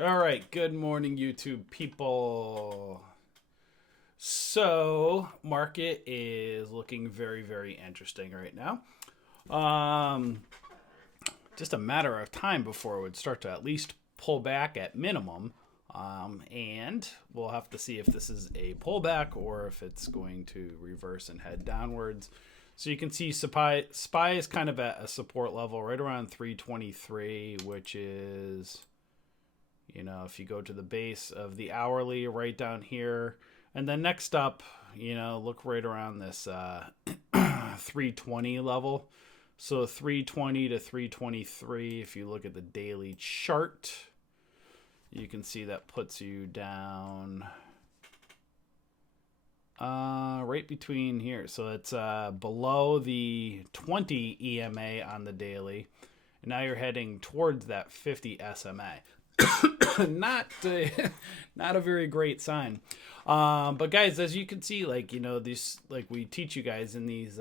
All right, good morning, YouTube people. So, market is looking very, very interesting right now. Just a matter of time before it would start to at least pull back at minimum. And we'll have to see if this is a pullback or if it's going to reverse and head downwards. So you can see SPY is kind of at a support level right around 323, which is, if you go to the base of the hourly right down here. And then next up, look right around this 320 level. So 320 to 323, if you look at the daily chart, you can see that puts you down right between here. So it's below the 20 EMA on the daily. And now you're heading towards that 50 SMA. Not a very great sign. But guys, as you can see, these, we teach you guys in these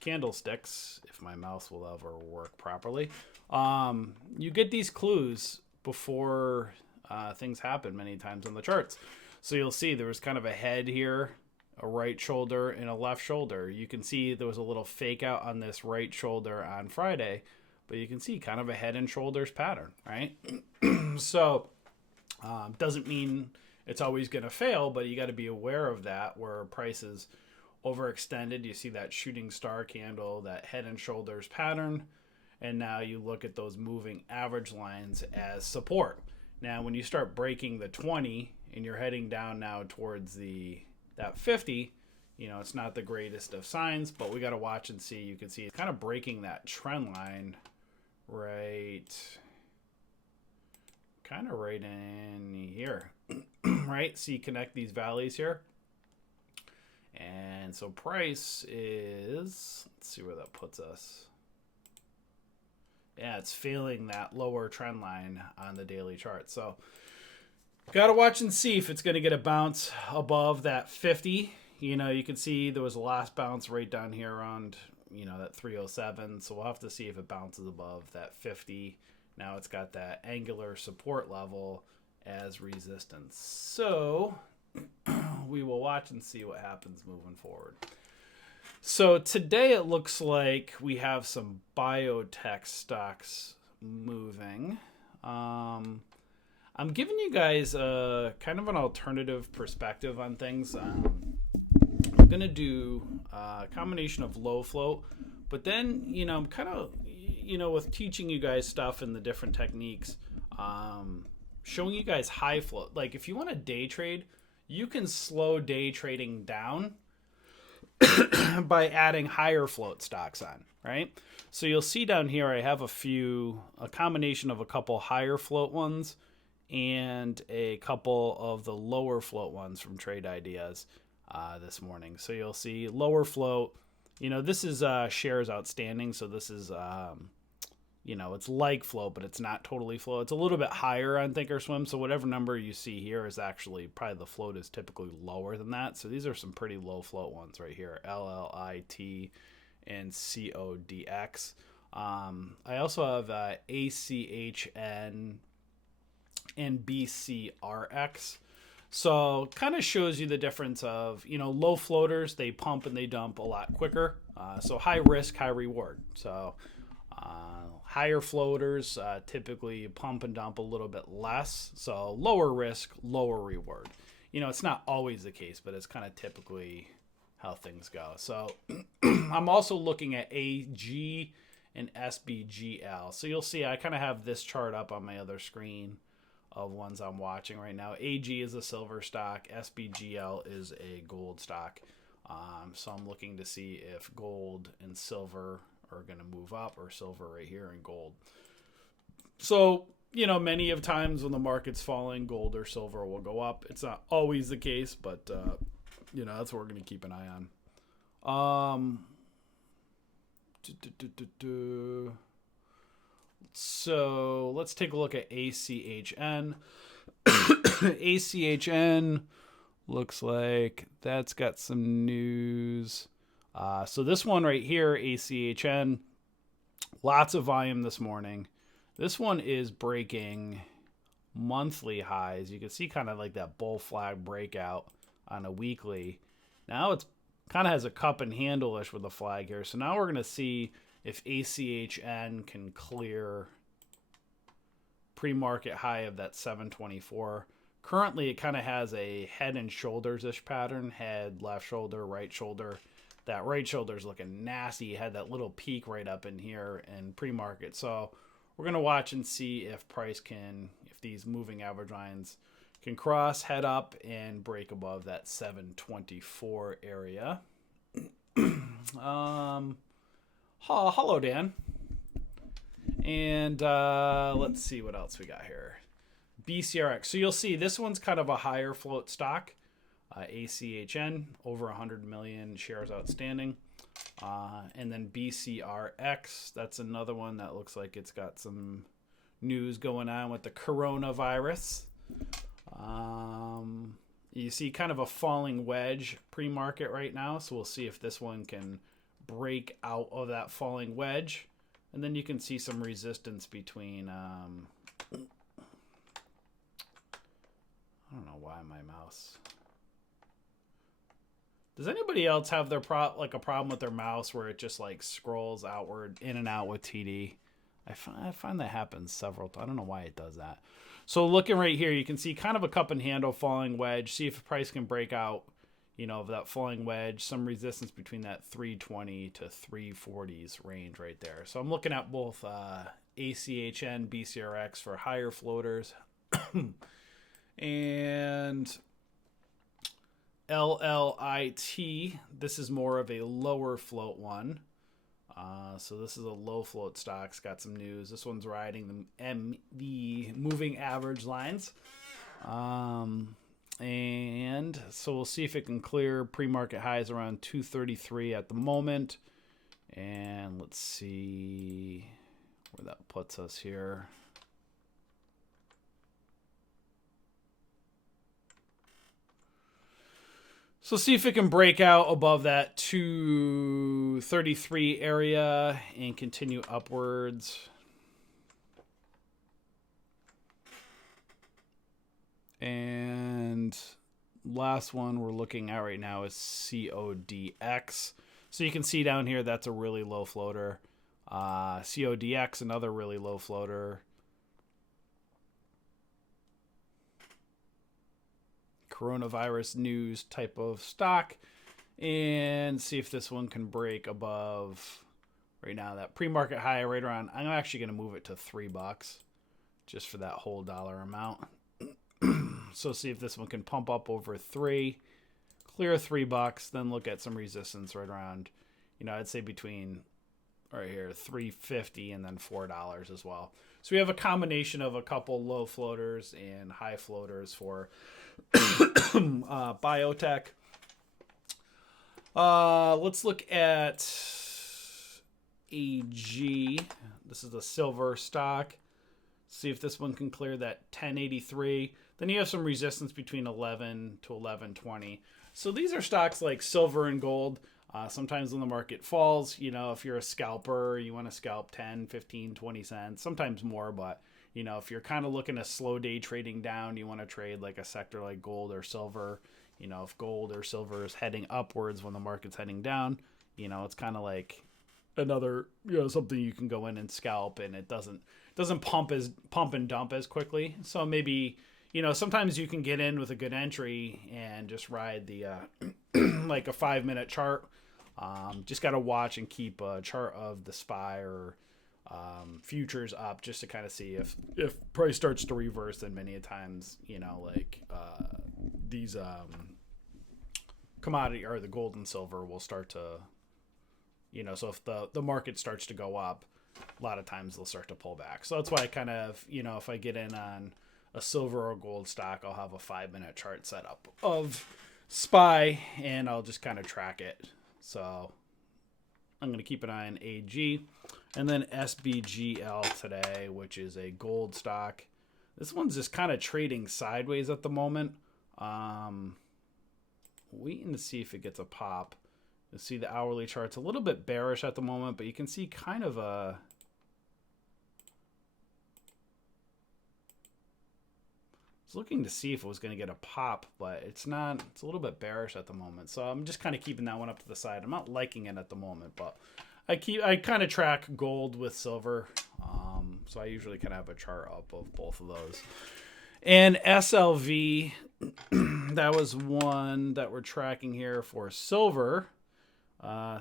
candlesticks, if my mouse will ever work properly, you get these clues before things happen many times on the charts. So you'll see there was kind of a head here, a right shoulder, and a left shoulder. You can see there was a little fake out on this right shoulder on Friday, but you can see kind of a head and shoulders pattern, right? So doesn't mean it's always going to fail, but you got to be aware of that where price is overextended. You see that shooting star candle, that head and shoulders pattern, and now you look at those moving average lines as support. Now, when you start breaking the 20 and you're heading down now towards that 50, it's not the greatest of signs, but we got to watch and see. You can see it's kind of breaking that trend line right in here, right? So you connect these valleys here. And so price is, let's see where that puts us. Yeah, it's failing that lower trend line on the daily chart. So got to watch and see if it's going to get a bounce above that 50. You can see there was a last bounce right down here around, that 307. So we'll have to see if it bounces above that 50. Now it's got that angular support level as resistance. So we will watch and see what happens moving forward. So today it looks like we have some biotech stocks moving. I'm giving you guys a kind of an alternative perspective on things. I'm going to do a combination of low float, but then, I'm kind of, with teaching you guys stuff and the different techniques, showing you guys high float. Like if you want to day trade, you can slow day trading down by adding higher float stocks on, right? So you'll see down here I have a combination of a couple higher float ones and a couple of the lower float ones from Trade Ideas this morning. So you'll see lower float, this is shares outstanding, so this is it's like float, but it's not totally float. It's a little bit higher on Thinkorswim, so whatever number you see here is actually probably the float is typically lower than that. So these are some pretty low float ones right here, LLIT and CODX. I also have ACHN and BCRX. So kind of shows you the difference of, low floaters, they pump and they dump a lot quicker. So high risk, high reward. So higher floaters typically pump and dump a little bit less. So lower risk, lower reward. It's not always the case, but it's kind of typically how things go. So I'm also looking at AG and SBGL. So you'll see I kind of have this chart up on my other screen of ones I'm watching right now. AG is a silver stock. SBGL is a gold stock. So I'm looking to see if gold and silver are going to move up, or silver right here and gold. So, many of times when the market's falling, gold or silver will go up. It's not always the case, but, that's what we're going to keep an eye on. So let's take a look at ACHN. ACHN looks like that's got some news. So this one right here, ACHN, lots of volume this morning. This one is breaking monthly highs. You can see kind of like that bull flag breakout on a weekly. Now it's kind of has a cup and handle-ish with the flag here. So now we're going to see if ACHN can clear pre-market high of that 724. Currently, it kind of has a head and shoulders-ish pattern. Head, left shoulder, right shoulder. That right shoulder is looking nasty. It had that little peak right up in here in pre-market. So we're going to watch and see if price can, if these moving average lines can cross, head up, and break above that 724 area. Hello, Dan. And let's see what else we got here. BCRX. So you'll see this one's kind of a higher float stock. ACHN, over 100 million shares outstanding. And then BCRX, that's another one that looks like it's got some news going on with the coronavirus. You see kind of a falling wedge pre-market right now. So we'll see if this one can break out of that falling wedge. And then you can see some resistance between, I don't know why my mouse. Does anybody else have their a problem with their mouse where it just like scrolls outward in and out with TD? I find that happens several times. I don't know why it does that. So looking right here, you can see kind of a cup and handle falling wedge. See if the price can break out, you know, of that falling wedge. Some resistance between that 320 to 340s range right there. So I'm looking at both ACHN, BCRX for higher floaters. And LLIT, this is more of a lower float one. So this is a low float stock. It's got some news. This one's riding the moving average lines. And so we'll see if it can clear pre-market highs around 233 at the moment. And let's see where that puts us here. So see if it can break out above that 233 area and continue upwards. And last one we're looking at right now is CODX. So you can see down here that's a really low floater. CODX, another really low floater. Coronavirus news type of stock, and see if this one can break above right now that pre-market high right around. I'm actually going to move it to $3 just for that whole dollar amount. So see if this one can pump up over 3, clear $3, then look at some resistance right around, you know, I'd say between right here $3.50 and then $4 as well. So we have a combination of a couple low floaters and high floaters for biotech. Let's look at AG. This is a silver stock. See if this one can clear that 1083. Then you have some resistance between 11 to 1120. So these are stocks like silver and gold. Sometimes when the market falls, you know, if you're a scalper, you want to scalp 10, 15, 20 cents, sometimes more. But, you know, if you're kind of looking to slow day trading down, you want to trade like a sector like gold or silver. You know, if gold or silver is heading upwards when the market's heading down, you know, it's kind of like another, you know, something you can go in and scalp, and it doesn't pump and dump as quickly. So maybe, you know, sometimes you can get in with a good entry and just ride the like a 5-minute chart. Just got to watch and keep a chart of the SPY or futures up just to kind of see if price starts to reverse. Then many a times, you know, like these commodity or the gold and silver will start to, you know, so if the market starts to go up, a lot of times they'll start to pull back. So that's why I kind of, you know, if I get in on a silver or gold stock, I'll have a 5-minute chart set up of SPY and I'll just kind of track it. So I'm going to keep an eye on AG. And then SBGL today, which is a gold stock. This one's just kind of trading sideways at the moment. Waiting to see if it gets a pop. You see the hourly chart's a little bit bearish at the moment, but you can see kind of a was looking to see if it was going to get a pop, but it's not. It's a little bit bearish at the moment, so I'm just kind of keeping that one up to the side. I'm not liking it at the moment, but I kind of track gold with silver, so I usually kind of have a chart up of both of those. And SLV, that was one that we're tracking here for silver,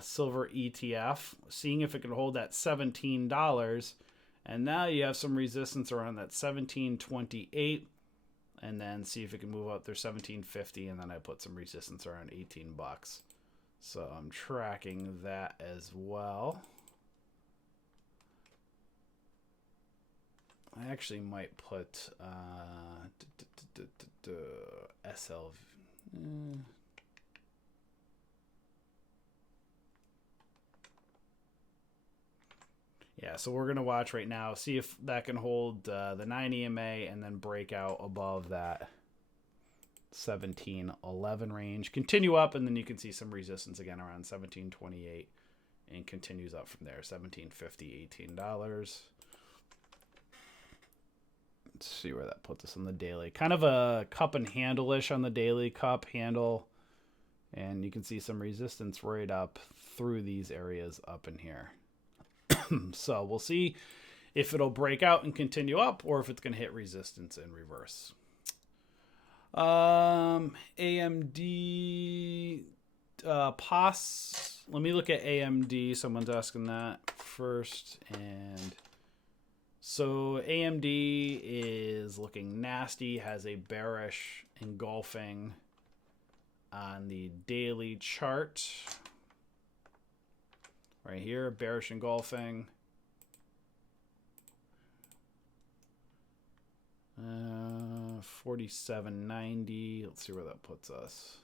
silver ETF, seeing if it could hold that $17. And now you have some resistance around that 17.28, and then see if it can move up there 17.50, and then I put some resistance around $18. So I'm tracking that as well. I actually might put SLV. Yeah, so we're going to watch right now, see if that can hold the 9 EMA and then break out above that 17.11 range. Continue up, and then you can see some resistance again around 17.28 and continues up from there, 17.50, $18. Let's see where that puts us on the daily. Kind of a cup and handle-ish on the daily, cup, handle. And you can see some resistance right up through these areas up in here. So we'll see if it'll break out and continue up, or if it's going to hit resistance in reverse. AMD POS. Let me look at AMD. Someone's asking that first. And so AMD is looking nasty, has a bearish engulfing on the daily chart. Right here, bearish engulfing. 47.90. Let's see where that puts us.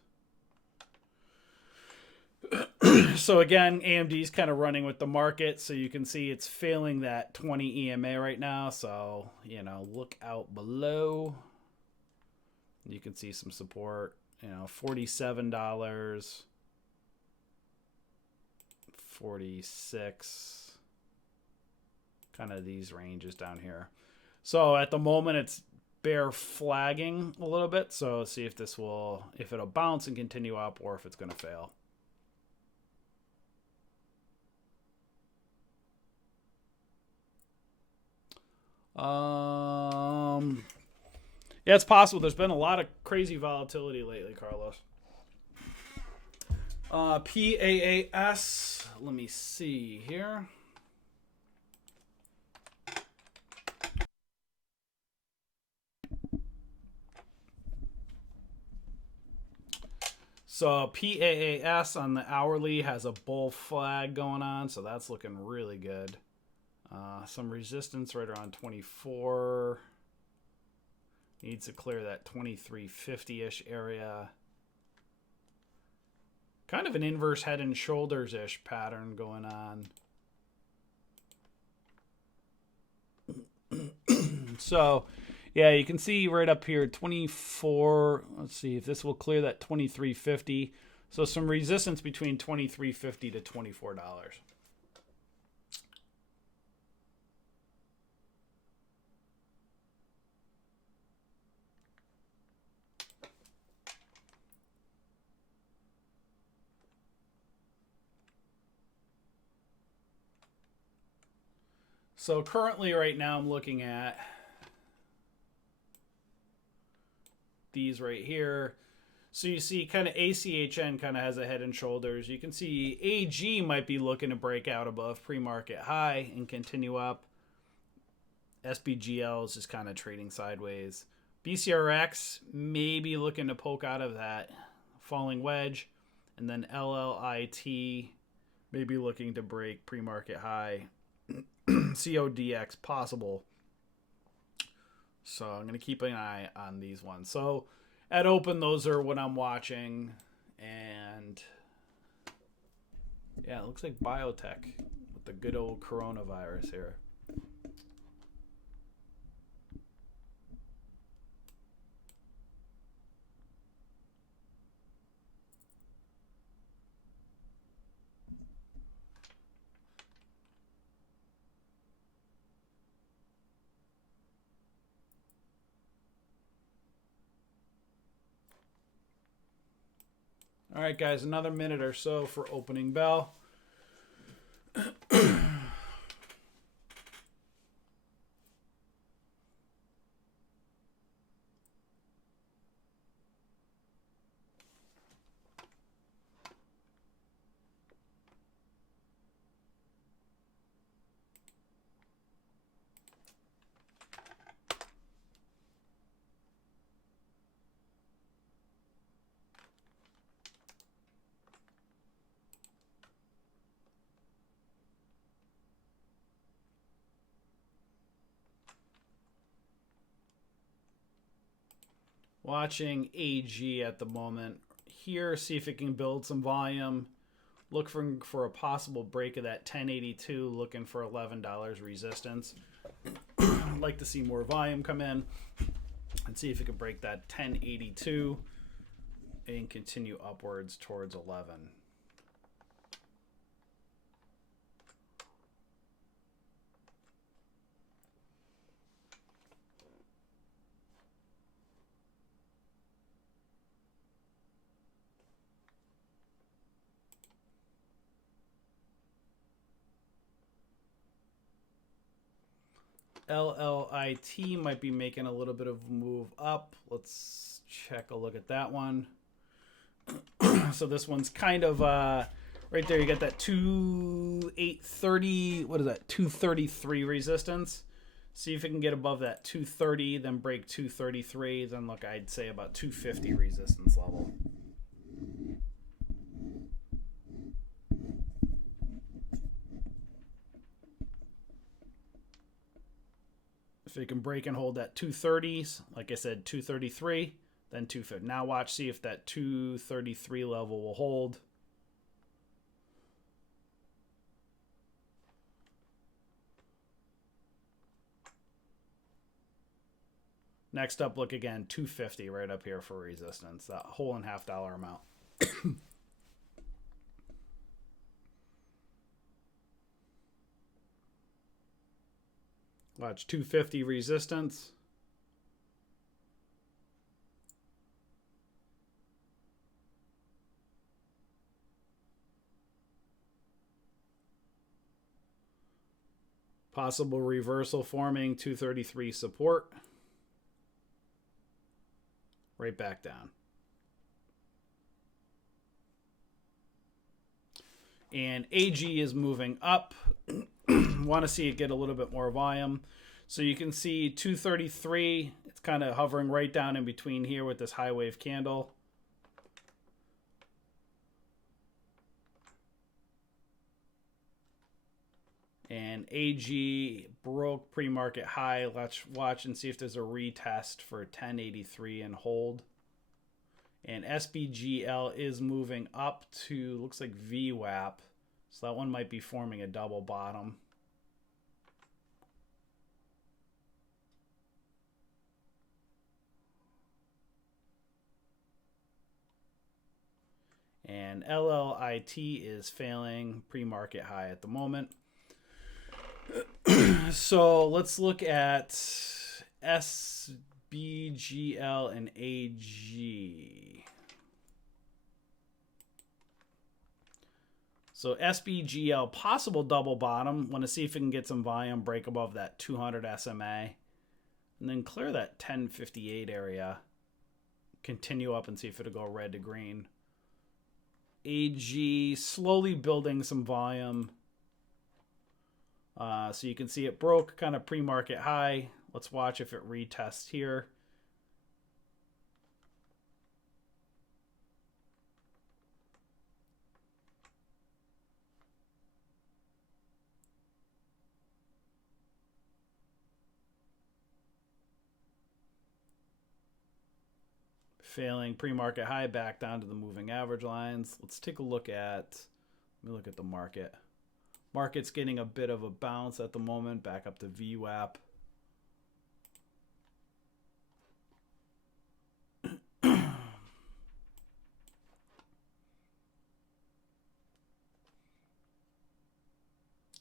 So again, AMD is kind of running with the market, so you can see it's failing that 20 EMA right now. So, you know, look out below. You can see some support, you know, $47, 46, kind of these ranges down here. So at the moment it's bear flagging a little bit. So see if this will, if it'll bounce and continue up, or if it's going to fail. Yeah, it's possible. There's been a lot of crazy volatility lately, Carlos. PAAS. Let me see here. So PAAS on the hourly has a bull flag going on, so that's looking really good. Some resistance right around 24. Needs to clear that 2350-ish area. Kind of an inverse head and shoulders-ish pattern going on. So, yeah, you can see right up here, 24. Let's see if this will clear that 2350. So some resistance between 2350 to $24. So currently right now I'm looking at these right here. So you see kind of ACHN kind of has a head and shoulders. You can see AG might be looking to break out above pre-market high and continue up. SBGL is just kind of trading sideways. BCRX may be looking to poke out of that falling wedge. And then LLIT may be looking to break pre-market high. CODX possible. So I'm going to keep an eye on these ones. So at open, those are what I'm watching. And yeah, it looks like biotech with the good old coronavirus here. All right, guys, another minute or so for opening bell. Watching AG at the moment. Here, see if it can build some volume. Look for a possible break of that 1082, looking for $11 resistance. I'd like to see more volume come in and see if it can break that 1082 and continue upwards towards 11. LLIT might be making a little bit of a move up. Let's check a look at that one. So this one's kind of right there. You got that 2830. What is that? 233 resistance. See if it can get above that 230, then break 233. Then look, I'd say about 250 resistance level. If it can break and hold that 230s, like I said, 233, then 250. Now watch, see if that 233 level will hold. Next up, look again, 250 right up here for resistance, that whole and half dollar amount. Watch 250 resistance. Possible reversal forming 233 support. Right back down. And AG is moving up. Want to see it get a little bit more volume. So you can see 233. It's kind of hovering right down in between here with this high wave candle. And AG broke pre-market high. Let's watch and see if there's a retest for 1083 and hold. And SBGL is moving up to, looks like VWAP. So that one might be forming a double bottom. And LLIT is failing pre-market high at the moment. So let's look at SBGL and AG. So SBGL, possible double bottom. Want to see if it can get some volume, break above that 200 SMA. And then clear that 1058 area. Continue up and see if it'll go red to green. AG, slowly building some volume. So you can see it broke kind of pre-market high. Let's watch if it retests here. Failing pre-market high, back down to the moving average lines. Let's take a look at, let me look at the market. Market's getting a bit of a bounce at the moment, back up to VWAP.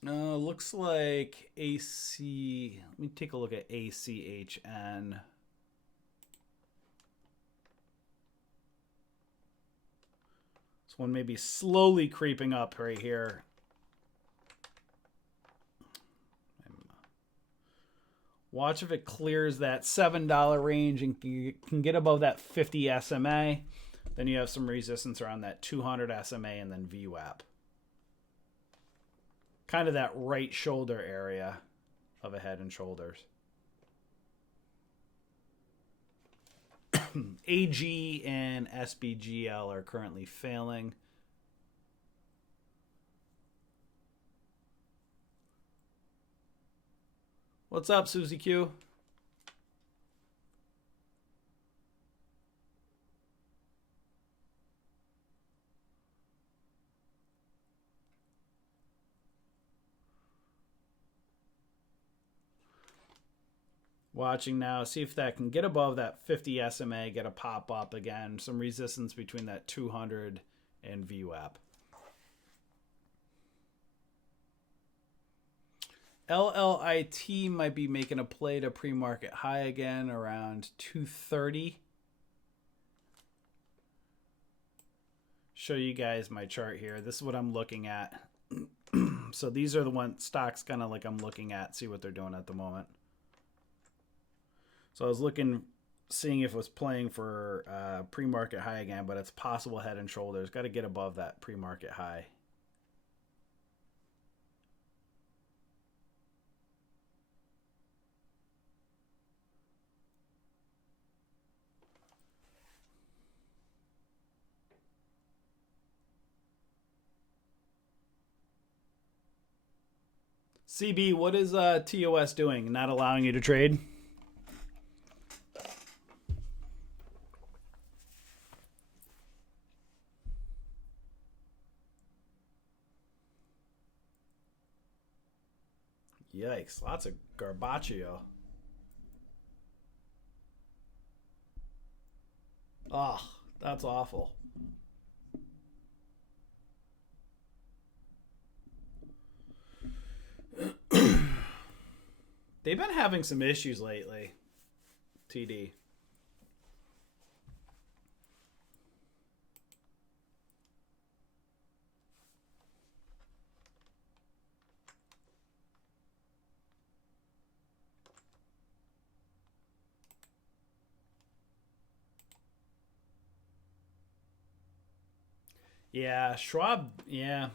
Looks like AC, let me take a look at ACHN. This one may be slowly creeping up right here. Watch if it clears that $7 range and can get above that 50 SMA. Then you have some resistance around that 200 SMA and then VWAP. Kind of that right shoulder area of a Head and Shoulders. AG and SBGL are currently failing. What's up, Susie Q? Watching now, see if that can get above that 50 SMA, get a pop up again, some resistance between that 200 and VWAP. LLIT might be making a play to pre-market high again around 230. Show you guys my chart here. This is what I'm looking at. So these are the one stocks kind of like I'm looking at, see what they're doing at the moment. So I was seeing if it was playing for pre-market high again, but it's possible Head and Shoulders. Got to get above that pre-market high. CB, what is TOS doing? Not allowing you to trade? Yikes, lots of garbaccio. Oh, that's awful. They've been having some issues lately, TD. Yeah, Schwab, yeah.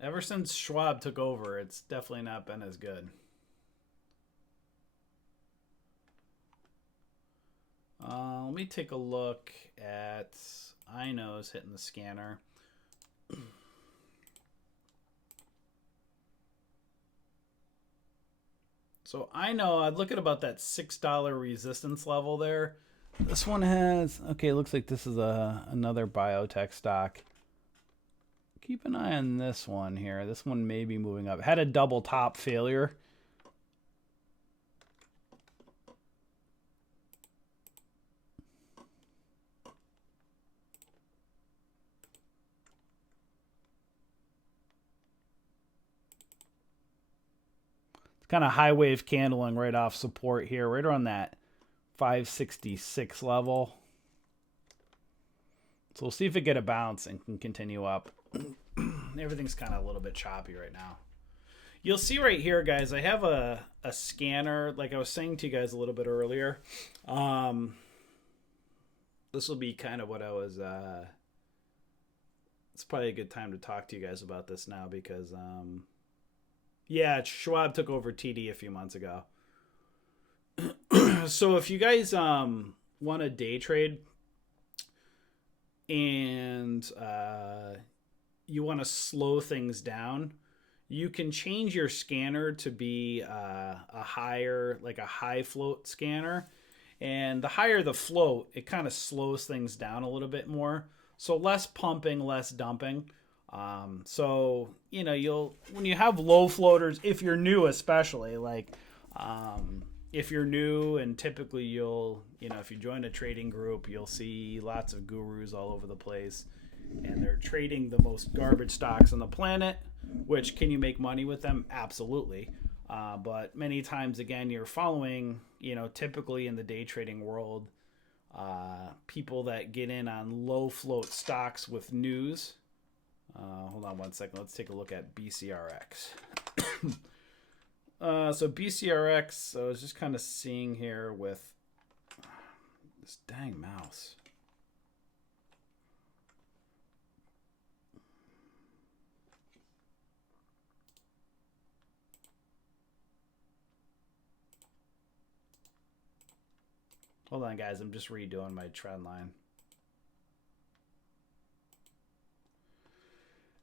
Ever since Schwab took over, it's definitely not been as good. Let me take a look at INO's hitting the scanner. So INO, I'd look at about that $6 resistance level there. This one has, okay, it looks like this is another biotech stock. Keep an eye on this one here. This one may be moving up. It had a double top failure. It's kind of high wave candling right off support here, right around that 566 level. So we'll see if it get a bounce and can continue up. Everything's kind of a little bit choppy right now. You'll see right here, guys, I have a scanner, like I was saying to you guys a little bit earlier. This will be kind of what I was... it's probably a good time to talk to you guys about this now because... yeah, Schwab took over TD a few months ago. So if you guys want to day trade and you want to slow things down, you can change your scanner to be a higher, like a high float scanner. And the higher the float, it kind of slows things down a little bit more. So less pumping, less dumping. So, you know, when you have low floaters, if you're new especially, like if you're new, and typically if you join a trading group, you'll see lots of gurus all over the place, and they're trading the most garbage stocks on the planet, which can you make money with them? Absolutely. But many times, again, you're following, typically in the day trading world, people that get in on low float stocks with news. Hold on one second. Let's take a look at BCRX. So BCRX, I was just kind of seeing here with this dang mouse. Hold on, guys. I'm just redoing my trend line.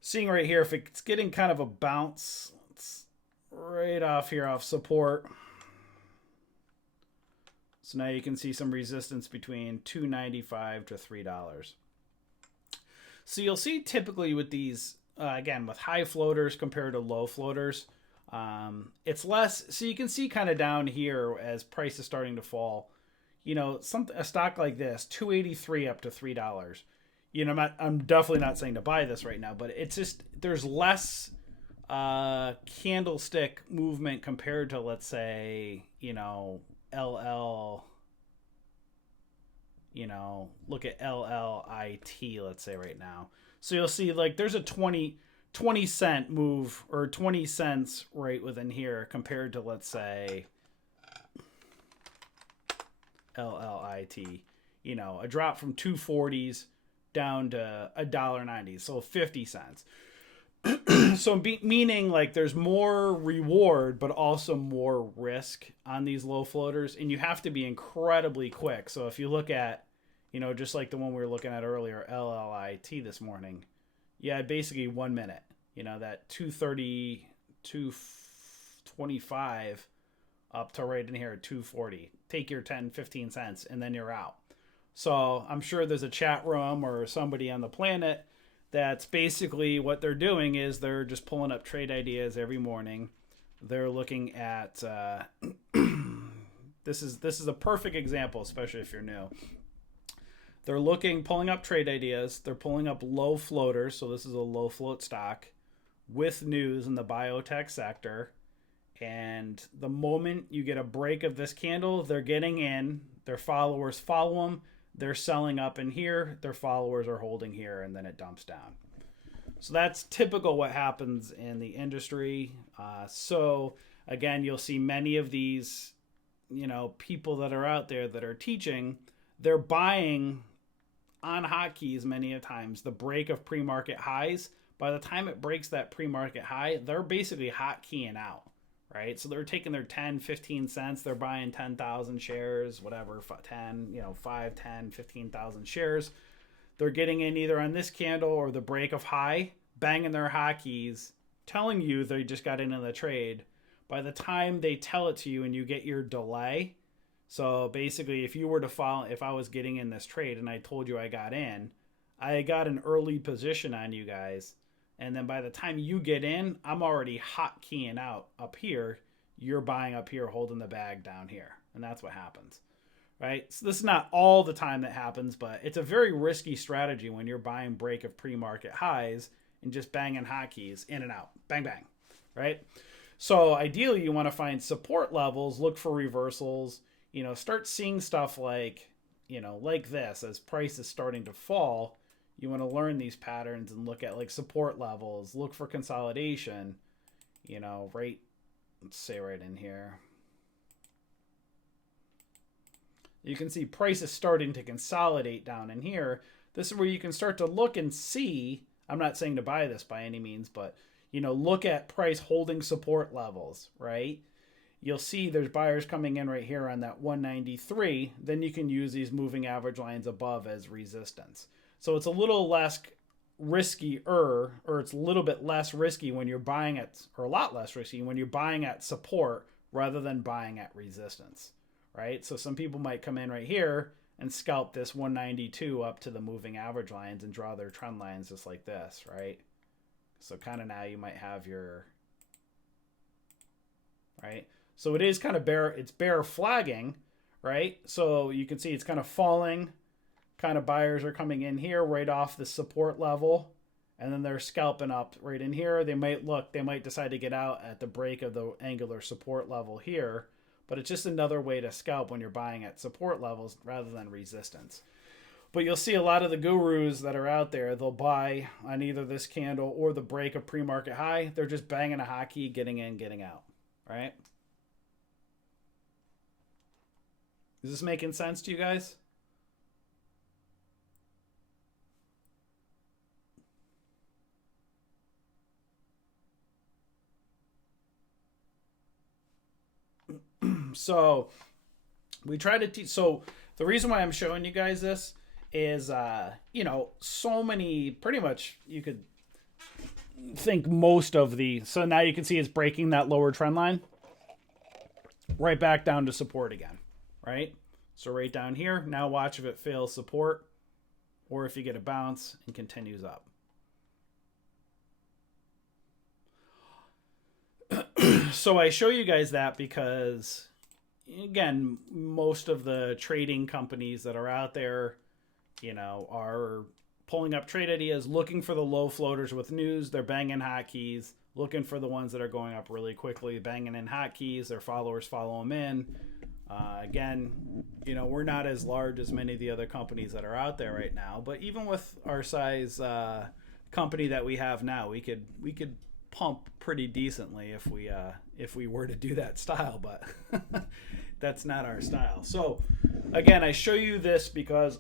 Seeing right here, if it's getting kind of a bounce, it's right off here off support. So now you can see some resistance between $2.95 to $3. So you'll see typically with these, again, with high floaters compared to low floaters, it's less. So you can see kind of down here as price is starting to fall. You know, a stock like this, $2.83 up to $3. You know, I'm definitely not saying to buy this right now, but it's just there's less candlestick movement compared to, let's say, you know, LL. You know, look at LLIT, let's say right now. So you'll see like there's a 20 cent move or 20 cents right within here compared to, let's say, LLIT. You know, a drop from 240s down to $1.90, so 50 cents. So meaning like there's more reward but also more risk on these low floaters, and you have to be incredibly quick. So if you look at, you know, just like the one we were looking at earlier, LLIT this morning, yeah, basically 1 minute, you know, that 230 225 up to right in here at 240, take your 10-15 cents and then you're out. So I'm sure there's a chat room or somebody on the planet that's basically what they're doing is they're just pulling up trade ideas every morning. They're looking at this is a perfect example, especially if you're new. They're pulling up trade ideas. They're pulling up low floaters. So this is a low float stock with news in the biotech sector. And the moment you get a break of this candle, they're getting in. Their followers follow them. They're selling up in here. Their followers are holding here, and then it dumps down. So that's typical what happens in the industry. So again, you'll see many of these, you know, people that are out there that are teaching, they're buying on hotkeys many a times the break of pre-market highs. By the time it breaks that pre-market high, they're basically hotkeying out. Right, so they're taking their 10-15 cents, they're buying 10,000 shares, whatever, 10, you know, 5, 10, 15,000 shares. They're getting in either on this candle or the break of high, banging their hotkeys, telling you they just got in on the trade. By the time they tell it to you and you get your delay, so basically if I was getting in this trade and I told you I got in, I got an early position on you guys. And then by the time you get in, I'm already hotkeying out up here. You're buying up here, holding the bag down here. And that's what happens, right? So this is not all the time that happens, but it's a very risky strategy when you're buying break of pre-market highs and just banging hotkeys in and out. Bang, bang, right? So ideally, you want to find support levels, look for reversals, you know, start seeing stuff like, you know, like this as price is starting to fall. You want to learn these patterns and look at like support levels, look for consolidation, you know, right, let's say right in here. You can see price is starting to consolidate down in here. This is where you can start to look and see, I'm not saying to buy this by any means, but, you know, look at price holding support levels, right? You'll see there's buyers coming in right here on that 193. Then you can use these moving average lines above as resistance. So it's a little less riskier, or it's a little bit less risky when you're buying at, or a lot less risky when you're buying at support rather than buying at resistance, right? So some people might come in right here and scalp this 192 up to the moving average lines and draw their trend lines just like this, right? So kind of now you might have your, right? So it is kind of it's bear flagging, right? So you can see it's kind of falling. Kind of buyers are coming in here right off the support level, and then they're scalping up right in here. They might decide to get out at the break of the angular support level here, but it's just another way to scalp when you're buying at support levels rather than resistance. But you'll see a lot of the gurus that are out there, they'll buy on either this candle or the break of pre-market high. They're just banging a hotkey, getting in, getting out, right? Is this making sense to you guys? So we try to teach. So the reason why I'm showing you guys this is, so many, pretty much you could think most of the, so now you can see it's breaking that lower trend line right back down to support again, right? So right down here, now watch if it fails support or if you get a bounce and continues up. So I show you guys that because, again, most of the trading companies that are out there, are pulling up trade ideas, looking for the low floaters with news. They're banging hotkeys, looking for the ones that are going up really quickly, banging in hotkeys. Their followers follow them in. Again, we're not as large as many of the other companies that are out there right now, but even with our size company that we have now, we could pump pretty decently if we were to do that style, but that's not our style. So again, I show you this because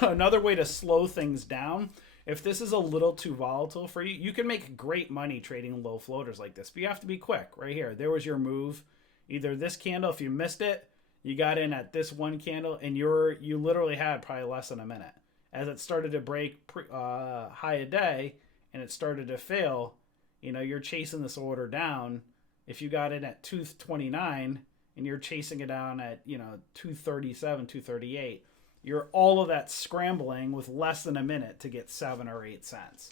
another way to slow things down, if this is a little too volatile for you, you can make great money trading low floaters like this, but you have to be quick. Right here, there was your move. Either this candle, if you missed it, you got in at this one candle and you literally had probably less than a minute. As it started to break high a day and it started to fail, you're chasing this order down. If you got in at 229 and you're chasing it down at, 237, 238, you're all of that scrambling with less than a minute to get 7 or 8 cents.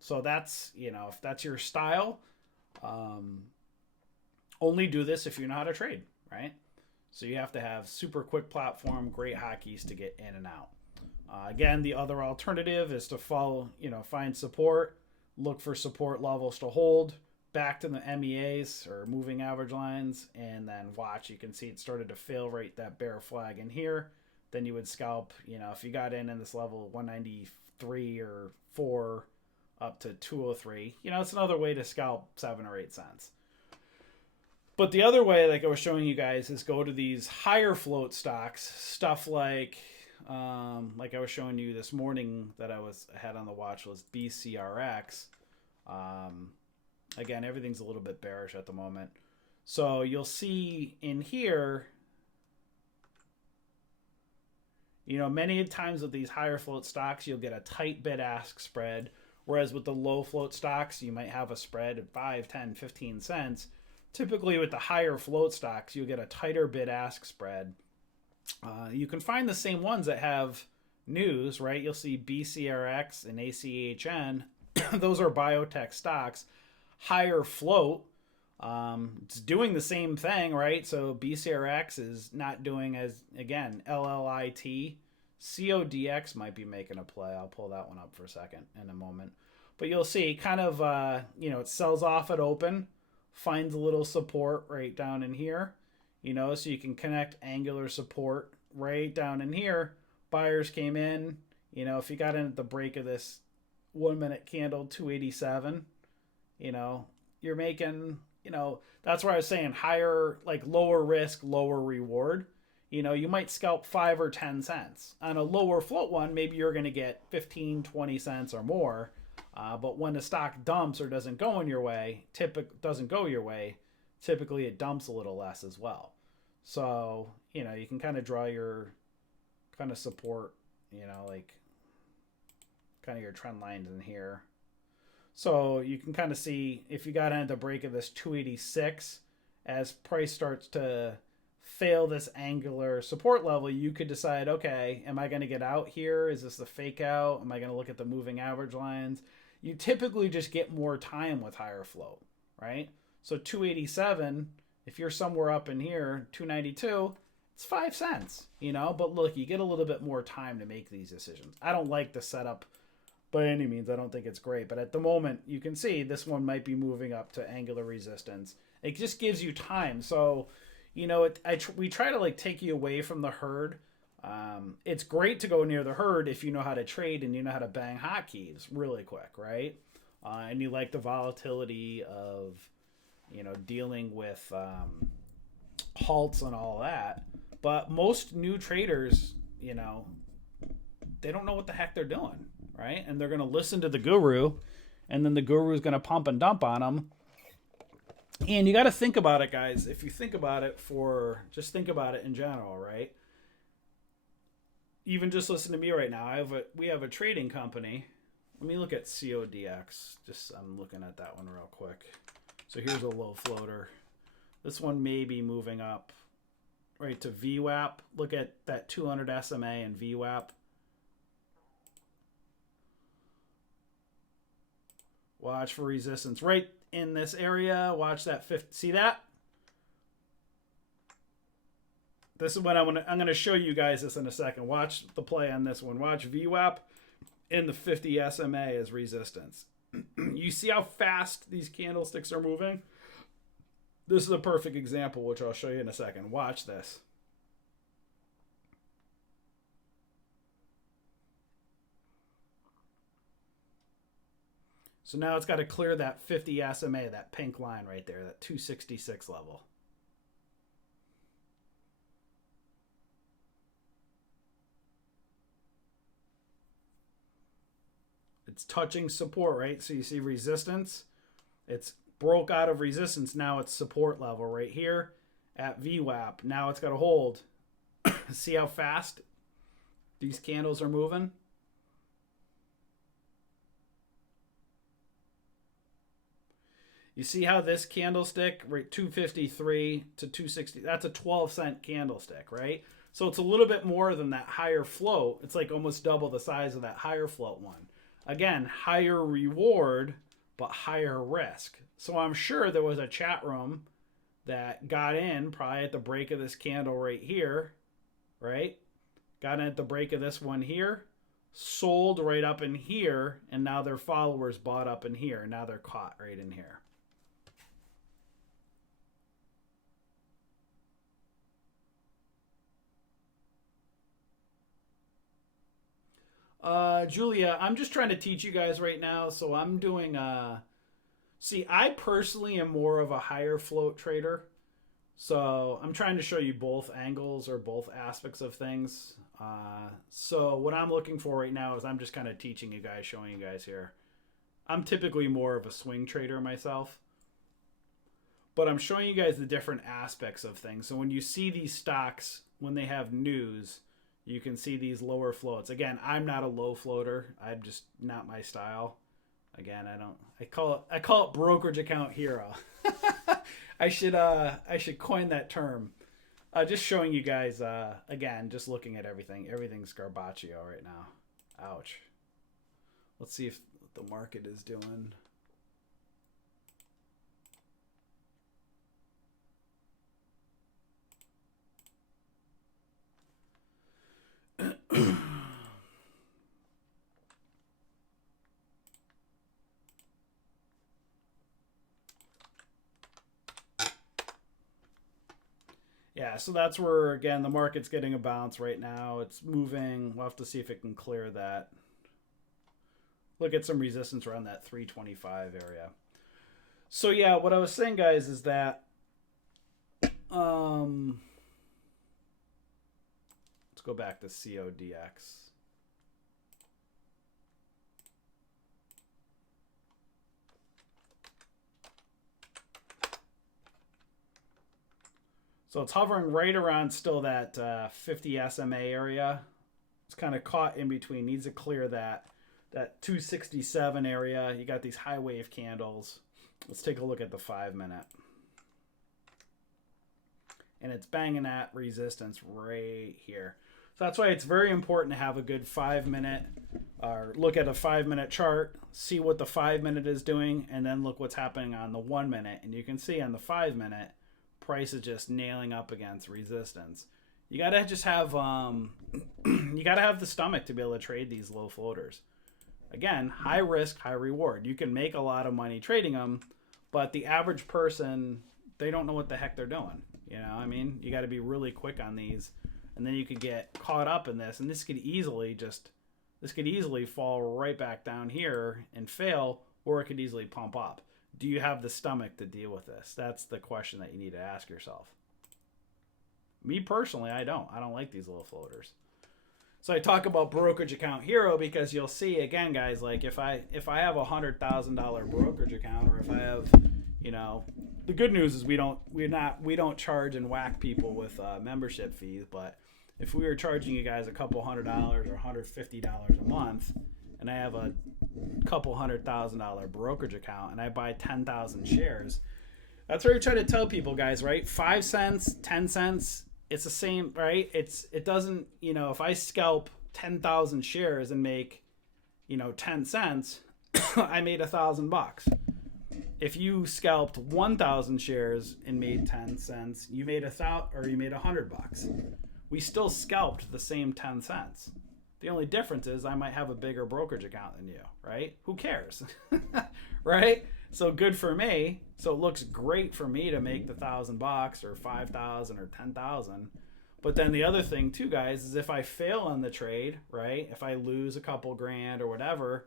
So that's, if that's your style, only do this if you know how to trade, right? So you have to have super quick platform, great hotkeys to get in and out. Again, the other alternative is to find support, look for support levels to hold, back to the MEAs or moving average lines, and then watch. You can see it started to fail right that bear flag in here. Then you would scalp, if you got in this level 193 or 4 up to 203, it's another way to scalp 7 or 8 cents. But the other way, like I was showing you guys, is go to these higher float stocks, stuff like I was showing you this morning that I had on the watch list, BCRX. Again, everything's a little bit bearish at the moment. So you'll see in here, many times with these higher float stocks, you'll get a tight bid-ask spread. Whereas with the low float stocks, you might have a spread of 5, 10, 15 cents. Typically with the higher float stocks, you'll get a tighter bid-ask spread. You can find the same ones that have news, right? You'll see BCRX and ACHN. Those are biotech stocks. Higher float, it's doing the same thing, right? So BCRX is not doing as, again, LLIT. CODX might be making a play. I'll pull that one up for a second in a moment. But you'll see kind of, it sells off at open, finds a little support right down in here, so you can connect angular support right down in here. Buyers came in, if you got in at the break of this 1 minute candle, 287, you're making, that's where I was saying higher, like lower risk, lower reward. You might scalp 5 or 10 cents. On a lower float one, maybe you're going to get 15, 20 cents or more. But when the stock dumps or doesn't go your way, typically it dumps a little less as well. So, you can kind of draw your kind of support, like kind of your trend lines in here. So you can kind of see if you got in at the break of this 286, as price starts to fail this angular support level, you could decide, okay, am I going to get out here? Is this the fake out? Am I going to look at the moving average lines? You typically just get more time with higher float, right? So 287, if you're somewhere up in here, 292, it's 5 cents, but look, you get a little bit more time to make these decisions. I don't like the setup by any means. I don't think it's great, but at the moment you can see this one might be moving up to angular resistance. It just gives you time. So, you know, we try to like take you away from the herd. It's great to go near the herd if you know how to trade and you know how to bang hotkeys really quick, right? And you like the volatility of, you know, dealing with halts and all that. But most new traders, you know, they don't know what the heck they're doing, right? And they're going to listen to the guru, and then the guru is going to pump and dump on them. And you got to think about it, guys. If you think about it just think about it in general, right? Even just listen to me right now. We have a trading company. Let me look at CODX. I'm looking at that one real quick. So here's a low floater. This one may be moving up right to VWAP. Look at that 200 SMA and VWAP. Watch for resistance right in this area. Watch that 50. See that? This is what I'm gonna show you guys this in a second. Watch the play on this one. Watch VWAP in the 50 SMA as resistance. You see how fast these candlesticks are moving? This is a perfect example, which I'll show you in a second. Watch this. So now it's got to clear that 50 SMA, that pink line right there, that 266 level. It's touching support, right? So you see resistance. It's broke out of resistance. Now it's support level right here at VWAP. Now it's got to hold. See how fast these candles are moving? You see how this candlestick, right, 253 to 260, that's a 12-cent candlestick, right? So it's a little bit more than that higher float. It's like almost double the size of that higher float one. Again, higher reward, but higher risk. So I'm sure there was a chat room that got in probably at the break of this candle right here, right? Got in at the break of this one here, sold right up in here, and now their followers bought up in here. Now they're caught right in here. Julia, I'm just trying to teach you guys right now. So I'm doing, see, I personally am more of a higher float trader. So I'm trying to show you both angles or both aspects of things. So what I'm looking for right now is I'm just kind of teaching you guys, showing you guys here. I'm typically more of a swing trader myself. But I'm showing you guys the different aspects of things. So when you see these stocks, when they have news, you can see these lower floats. Again, I'm not a low floater. I'm just not my style. Again, I call it brokerage account hero. I should coin that term. Just showing you guys, again, just looking at everything. Everything's Garbaccio right now. Ouch. Let's see if the market is doing. Yeah, so that's where, again, the market's getting a bounce right now. It's moving. We'll have to see if it can clear that. Look at some resistance around that 325 area. So, yeah, what I was saying, guys, is that let's go back to CODX. So it's hovering right around still that 50 SMA area. It's kind of caught in between. Needs to clear that 267 area. You got these high wave candles. Let's take a look at the 5-minute. And it's banging at resistance right here. So that's why it's very important to have a good 5-minute, or look at a 5-minute chart, see what the 5-minute is doing, and then look what's happening on the 1-minute. And you can see on the 5-minute, price is just nailing up against resistance. You gotta just have you gotta have the stomach to be able to trade these low floaters. Again, high risk, high reward. You can make a lot of money trading them, but the average person, they don't know what the heck they're doing. You know, I mean, you got to be really quick on these, and then you could get caught up in this, and this could easily fall right back down here and fail, or it could easily pump up. Do you have the stomach to deal with this? That's the question that you need to ask yourself. Me personally, I don't like these little floaters. So I talk about brokerage account hero because you'll see again, guys, like if I have $100,000 brokerage account, or if I have, you know, the good news is we don't charge and whack people with membership fees. But if we were charging you guys a couple $100 or $150 a month, and I have a couple $100,000 brokerage account, and I buy 10,000 shares, that's what you're trying to tell people, guys, right? 5 cents, 10 cents. It's the same, right? It doesn't, you know, if I scalp 10,000 shares and make, you know, 10 cents, I made $1,000. If you scalped 1,000 shares and made 10 cents, you made $100. We still scalped the same 10 cents. The only difference is I might have a bigger brokerage account than you, right? Who cares? Right? So good for me. So it looks great for me to make the $1,000 or 5,000 or 10,000. But then the other thing too, guys, is if I fail on the trade, right? If I lose a couple grand or whatever,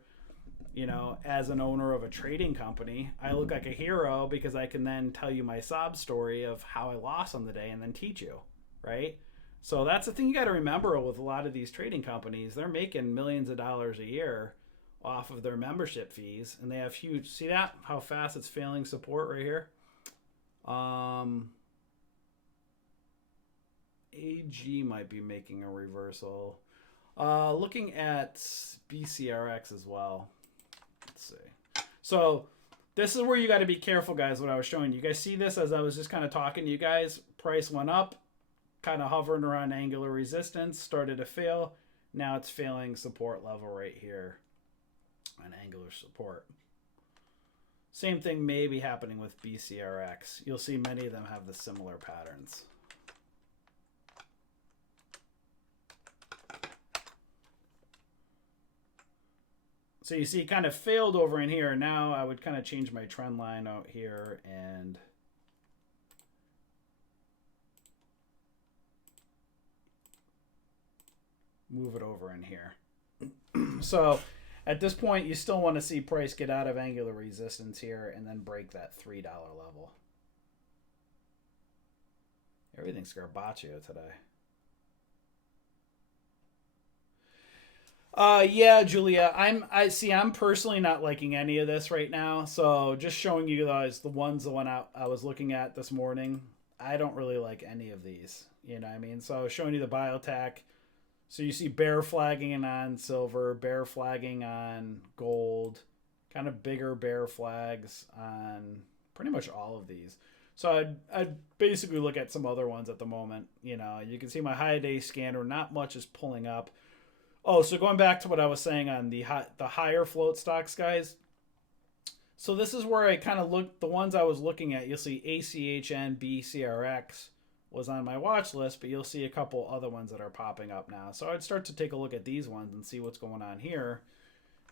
you know, as an owner of a trading company, I look like a hero because I can then tell you my sob story of how I lost on the day and then teach you, right? So that's the thing you got to remember with a lot of these trading companies. They're making millions of dollars a year off of their membership fees, and they have huge, see that how fast it's failing support right here. AG might be making a reversal. Looking at BCRX as well, let's see. So this is where you got to be careful, guys. What I was showing you guys, see this as I was just kind of talking to you guys. Price went up, kind of hovering around angular resistance, started to fail. Now it's failing support level right here. An angular support. Same thing may be happening with BCRX. You'll see many of them have the similar patterns. So you see it kind of failed over in here. Now I would kind of change my trend line out here and move it over in here. So at this point, you still want to see price get out of angular resistance here and then break that $3 level. Everything's Garbaccio today. Yeah, Julia, I'm personally not liking any of this right now. So just showing you guys the one I was looking at this morning. I don't really like any of these. You know what I mean? So showing you the biotech. So you see bear flagging on silver, bear flagging on gold, kind of bigger bear flags on pretty much all of these. So I'd basically look at some other ones at the moment. You know, you can see my high day scanner, not much is pulling up. Oh, so going back to what I was saying on the higher float stocks, guys. So this is where I kind of look, the ones I was looking at, you'll see ACHN, BCRX was on my watch list, but you'll see a couple other ones that are popping up now. So I'd start to take a look at these ones and see what's going on here.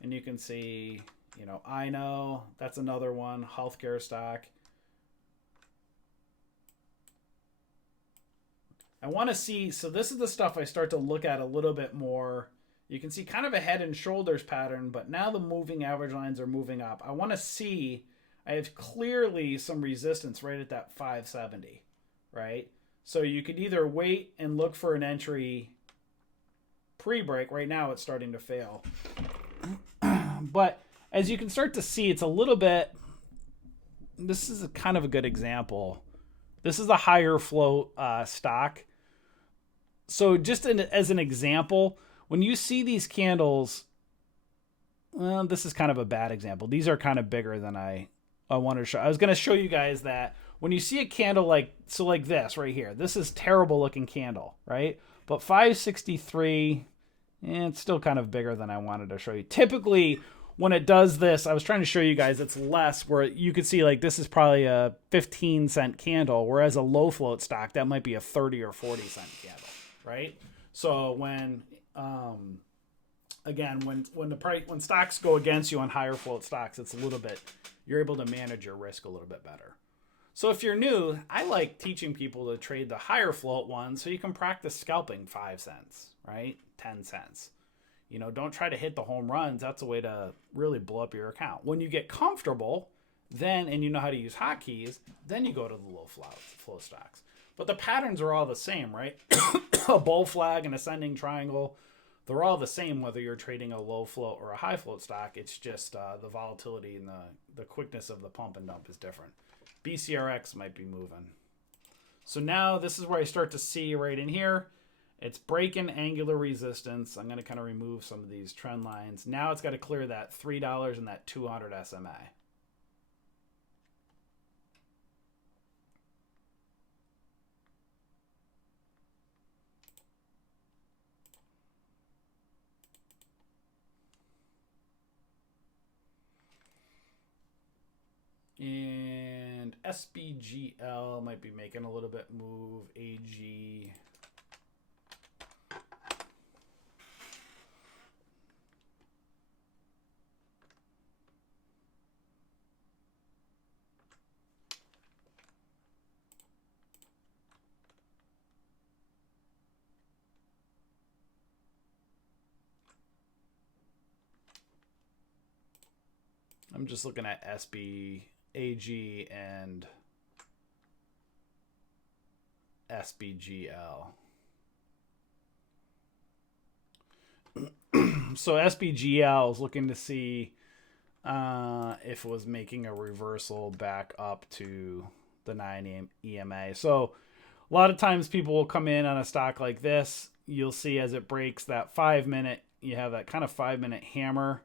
And you can see, you know, I know that's another one, healthcare stock. I want to see, so this is the stuff I start to look at a little bit more. You can see kind of a head and shoulders pattern, but now the moving average lines are moving up. I want to see, I have clearly some resistance right at that 570, right? So you could either wait and look for an entry pre-break. Right now it's starting to fail. But as you can start to see, it's a little bit, this is kind of a good example. This is a higher float stock. So just as an example, when you see these candles, well, this is kind of a bad example. These are kind of bigger than I wanted to show. I was going to show you guys that when you see a candle like this right here, this is terrible looking candle, right? But 563, it's still kind of bigger than I wanted to show you. Typically, when it does this, I was trying to show you guys it's less, where you could see like this is probably a 15-cent candle, whereas a low float stock, that might be a 30 or 40-cent candle, right? So when again, when stocks go against you on higher float stocks, it's a little bit, you're able to manage your risk a little bit better. So if you're new, I like teaching people to trade the higher float ones so you can practice scalping 5 cents, right? 10 cents. You know, don't try to hit the home runs. That's a way to really blow up your account. When you get comfortable, then, and you know how to use hotkeys, then you go to the low flow stocks. But the patterns are all the same, right? A bull flag, an ascending triangle, they're all the same whether you're trading a low float or a high float stock. It's just the volatility and the quickness of the pump and dump is different. BCRX might be moving. So now this is where I start to see right in here. It's breaking angular resistance. I'm going to kind of remove some of these trend lines. Now it's got to clear that $3 and that 200 SMA. And SBGL might be making a little bit move. AG. I'm just looking at SB, AG, and SBGL. So SBGL is looking to see if it was making a reversal back up to the 9 EMA. So a lot of times people will come in on a stock like this. You'll see as it breaks that 5 minute, you have that kind of 5 minute hammer.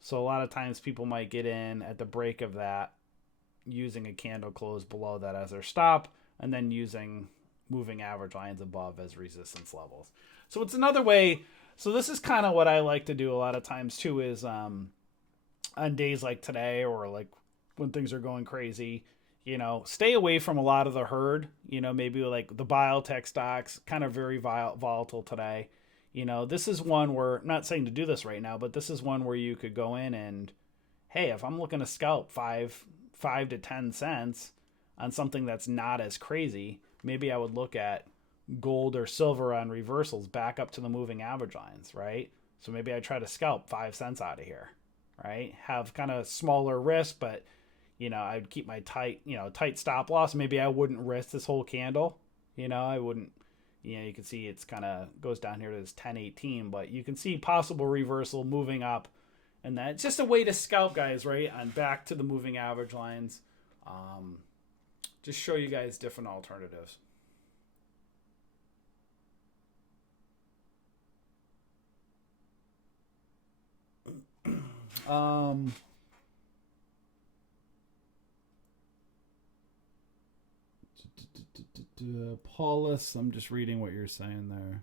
So a lot of times people might get in at the break of that using a candle close below that as their stop, and then using moving average lines above as resistance levels. So it's another way. So this is kind of what I like to do a lot of times too, is on days like today or like when things are going crazy, you know, stay away from a lot of the herd, you know, maybe like the biotech stocks, kind of very volatile today. You know, this is one where, I'm not saying to do this right now, but this is one where you could go in and, hey, if I'm looking to scalp 5 to 10 cents on something that's not as crazy, maybe I would look at gold or silver on reversals back up to the moving average lines, right? So maybe I try to scalp 5 cents out of here, right? Have kind of smaller risk, but, you know, I'd keep my tight stop loss. Maybe I wouldn't risk this whole candle. You know, I wouldn't. You know, you can see it's kind of goes down here to this 1018, but you can see possible reversal moving up, and that's just a way to scalp, guys, right? On back to the moving average lines. Just show you guys different alternatives. Paulus, I'm just reading what you're saying there.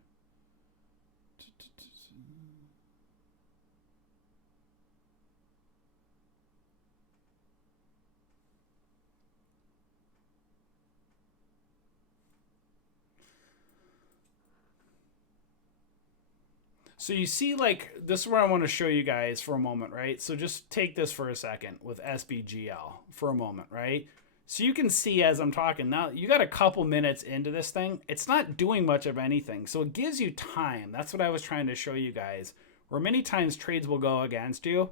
So you see, like, this is where I want to show you guys for a moment, right? So just take this for a second with SBGL for a moment, right? So you can see as I'm talking now, you got a couple minutes into this thing. It's not doing much of anything. So it gives you time. That's what I was trying to show you guys, where many times trades will go against you.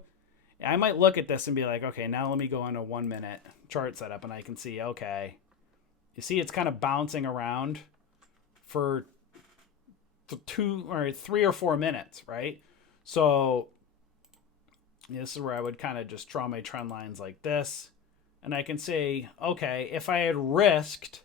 I might look at this and be like, okay, now let me go on a 1 minute chart setup, and I can see, okay, you see it's kind of bouncing around for 2 or 3 or 4 minutes, right? So this is where I would kind of just draw my trend lines like this. And I can say, okay, if I had risked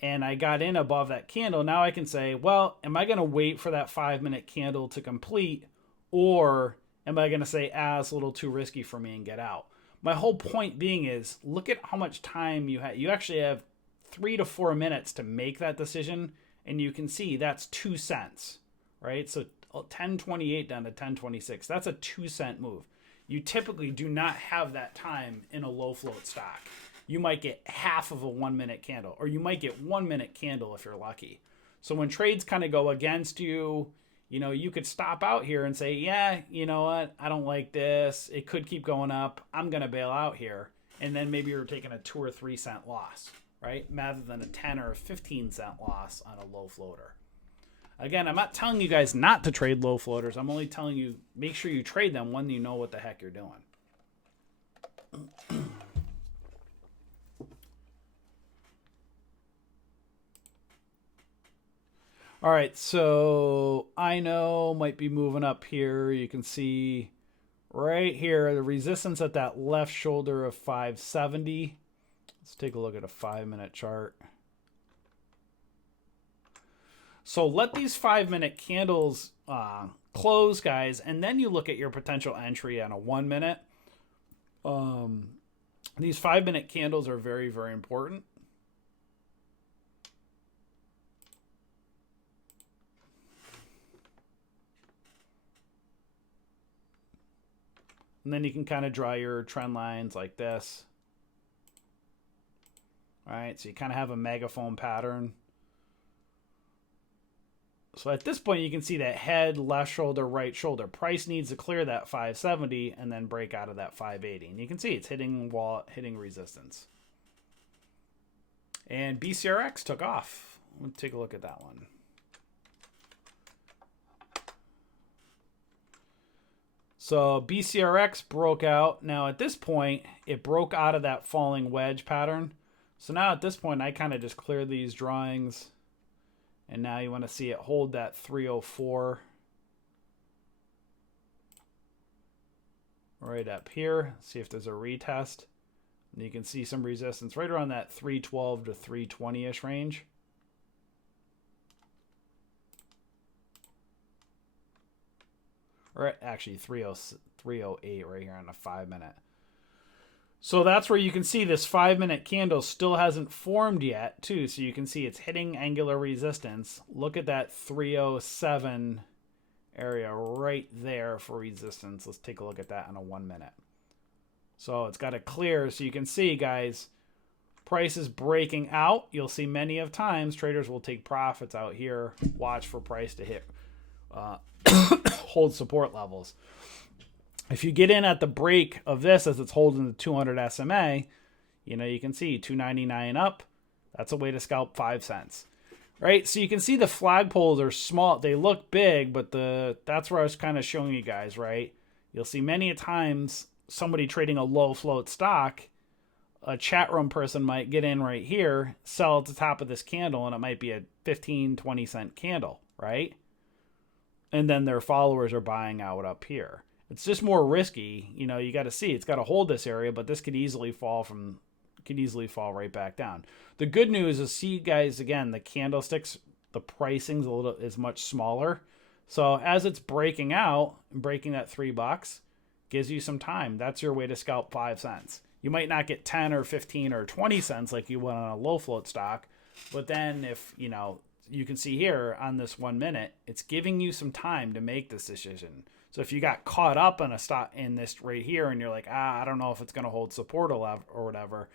and I got in above that candle, now I can say, well, am I going to wait for that 5 minute candle to complete, or am I going to say, it's a little too risky for me and get out? My whole point being is, look at how much time you have. You actually have 3 to 4 minutes to make that decision, and you can see that's 2 cents, right? So 10.28 down to 10.26. That's a 2 cent move. You typically do not have that time in a low float stock. You might get half of a 1 minute candle, or you might get 1 minute candle if you're lucky. So when trades kind of go against you, you know, you could stop out here and say, yeah, you know what? I don't like this. It could keep going up. I'm going to bail out here. and then maybe you're taking a 2 or 3 cent loss, right? Rather than a 10 or a 15-cent loss on a low floater. Again, I'm not telling you guys not to trade low floaters. I'm only telling you make sure you trade them when you know what the heck you're doing. All right, so I know might be moving up here. You can see right here the resistance at that left shoulder of 570. Let's take a look at a 5-minute chart. So let these 5-minute candles close, guys, and then you look at your potential entry on a 1-minute. These 5-minute candles are very, very important. And then you can kind of draw your trend lines like this. All right, so you kind of have a megaphone pattern. So at this point, you can see that head, left shoulder, right shoulder. Price needs to clear that 570 and then break out of that 580. And you can see it's hitting resistance. And BCRX took off. Let's take a look at that one. So BCRX broke out. Now at this point, it broke out of that falling wedge pattern. So now at this point, I kind of just clear these drawings. And now you want to see it hold that 304 right up here. See if there's a retest. And you can see some resistance right around that 312 to 320-ish range. Or actually 308 right here on a 5-minute. So that's where you can see this 5-minute candle still hasn't formed yet, too. So you can see it's hitting angular resistance. Look at that 307 area right there for resistance. Let's take a look at that on a 1-minute. So it's got to clear. So you can see, guys, price is breaking out. You'll see many of times traders will take profits out here. Watch for price to hit hold support levels. If you get in at the break of this as it's holding the 200 SMA, you know, you can see 299 up. That's a way to scalp 5 cents, right? So you can see the flagpoles are small. They look big, but that's where I was kind of showing you guys, right? You'll see many a times somebody trading a low float stock, a chat room person might get in right here, sell at the top of this candle, and it might be a 15, 20 cent candle, right? And then their followers are buying out up here. It's just more risky. You know, you got to see it's got to hold this area, but this could easily fall right back down. The good news is, see, guys, again, the candlesticks, the pricing's is much smaller. So as it's breaking out and breaking that $3, gives you some time. That's your way to scalp 5 cents. You might not get 10 or 15 or 20 cents like you would on a low float stock, but then if, you know, you can see here on this 1 minute, it's giving you some time to make this decision. So if you got caught up on a stock in this right here and you're like, I don't know if it's going to hold support or whatever,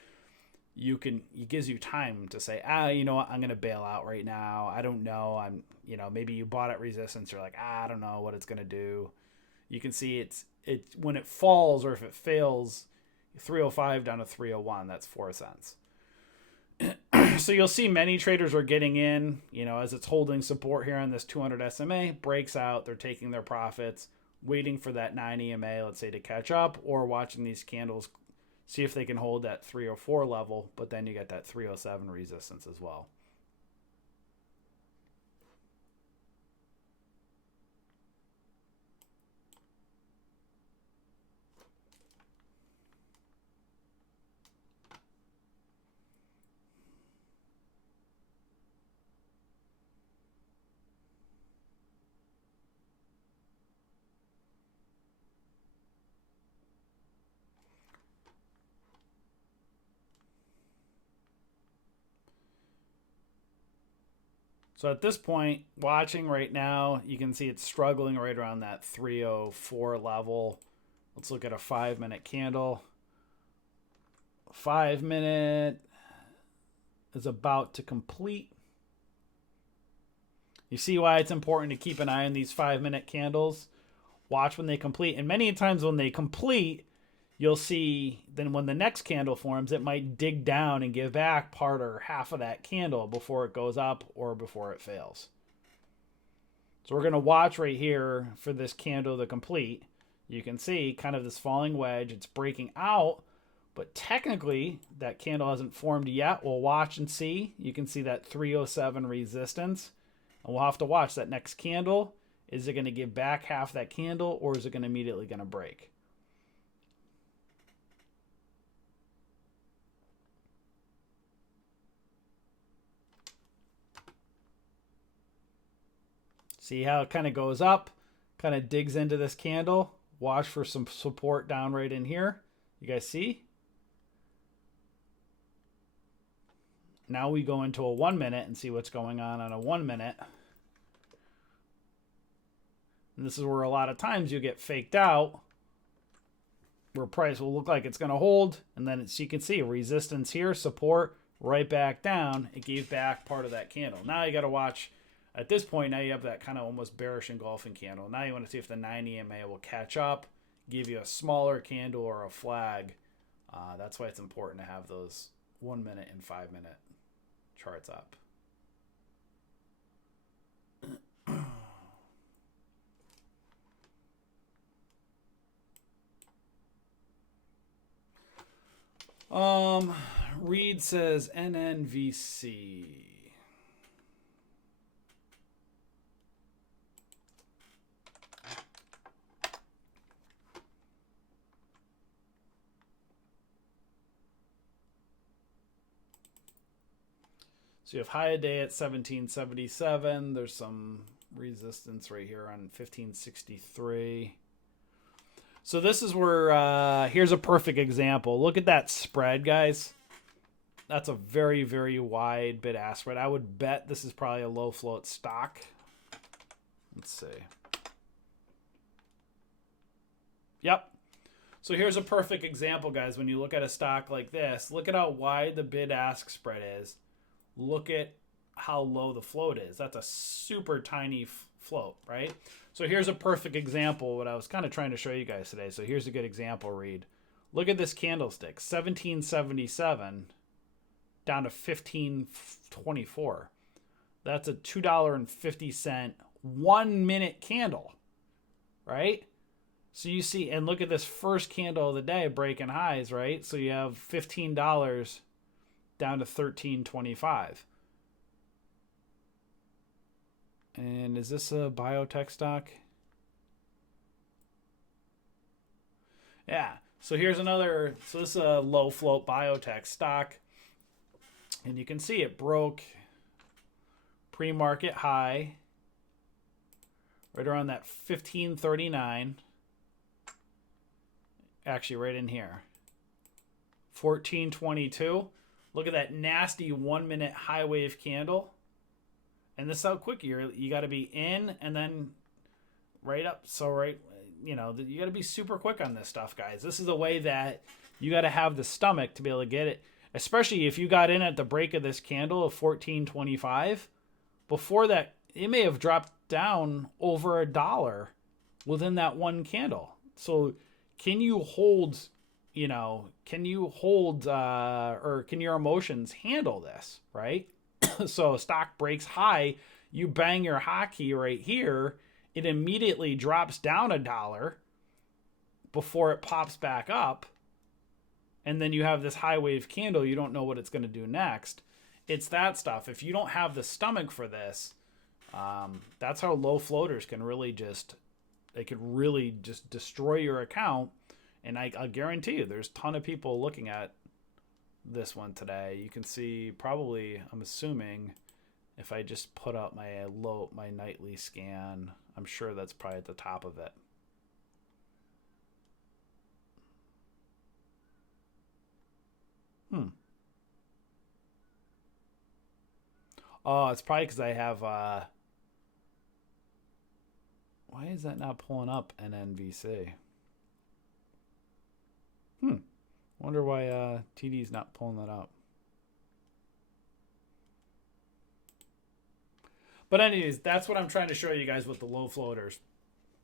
it gives you time to say, you know what, I'm going to bail out right now. I don't know. Maybe you bought at resistance. You're like, I don't know what it's going to do. You can see it when it falls, or if it fails, 305 down to 301, that's 4 cents. So you'll see many traders are getting in, you know, as it's holding support here on this 200 SMA, breaks out, they're taking their profits, waiting for that 9 EMA, let's say, to catch up, or watching these candles, see if they can hold that 304 level, but then you get that 307 resistance as well. So at this point, watching right now, you can see it's struggling right around that 304 level. Let's look at a 5-minute candle. 5-minute is about to complete. You see why it's important to keep an eye on these 5-minute candles? Watch when they complete. And many times when they complete, you'll see then when the next candle forms, it might dig down and give back part or half of that candle before it goes up or before it fails. So we're going to watch right here for this candle to complete. You can see kind of this falling wedge. It's breaking out, but technically that candle hasn't formed yet. We'll watch and see. You can see that 307 resistance. And we'll have to watch that next candle. Is it going to give back half that candle, or is it going to immediately going to break? See how it kind of goes up, kind of digs into this candle. Watch for some support down right in here. You guys see? Now we go into a 1 minute and see what's going on a 1 minute. And this is where a lot of times you get faked out, where price will look like it's going to hold, and then you can see resistance here, support, right back down. It gave back part of that candle. Now you got to watch. At this point, now you have that kind of almost bearish engulfing candle. Now you want to see if the 9 EMA will catch up, give you a smaller candle or a flag. That's why it's important to have those 1 minute and 5 minute charts up. Reed says NNVC. So you have high a day at 1777. There's some resistance right here on 1563. So this is where, here's a perfect example. Look at that spread, guys. That's a very, very wide bid-ask spread. I would bet this is probably a low float stock. Let's see. Yep. So here's a perfect example, guys. When you look at a stock like this, look at how wide the bid-ask spread is. Look at how low the float is. That's a super tiny float, right? So here's a perfect example what I was kind of trying to show you guys today. So here's a good example, Reed. Look at this candlestick, 1777 down to 1524. That's a $2.50 1 minute candle, right? So you see, and look at this first candle of the day breaking highs, right? So you have $15 down to $13.25. And is this a biotech stock? Yeah. So here's another. So this is a low float biotech stock. And you can see it broke pre-market high right around that 1539. Actually, right in here. 1422. Look at that nasty 1 minute high wave candle. And this is how quick you got to be in and then right up. So right, you got to be super quick on this stuff, guys. This is the way that you got to have the stomach to be able to get it, especially if you got in at the break of this candle of 1425. Before that, it may have dropped down over $1 within that one candle. So can you hold, or can your emotions handle this, right? So stock breaks high, you bang your hotkey right here, it immediately drops down $1 before it pops back up, and then you have this high wave candle, you don't know what it's going to do next. It's that stuff. If you don't have the stomach for this, that's how low floaters can really just destroy your account. And I'll guarantee you there's a ton of people looking at this one today. You can see probably, I'm assuming, if I just put up my nightly scan, I'm sure that's probably at the top of it. Oh, it's probably because I have why is that not pulling up NNVC? Wonder why TD's not pulling that up. But anyways, that's what I'm trying to show you guys with the low floaters.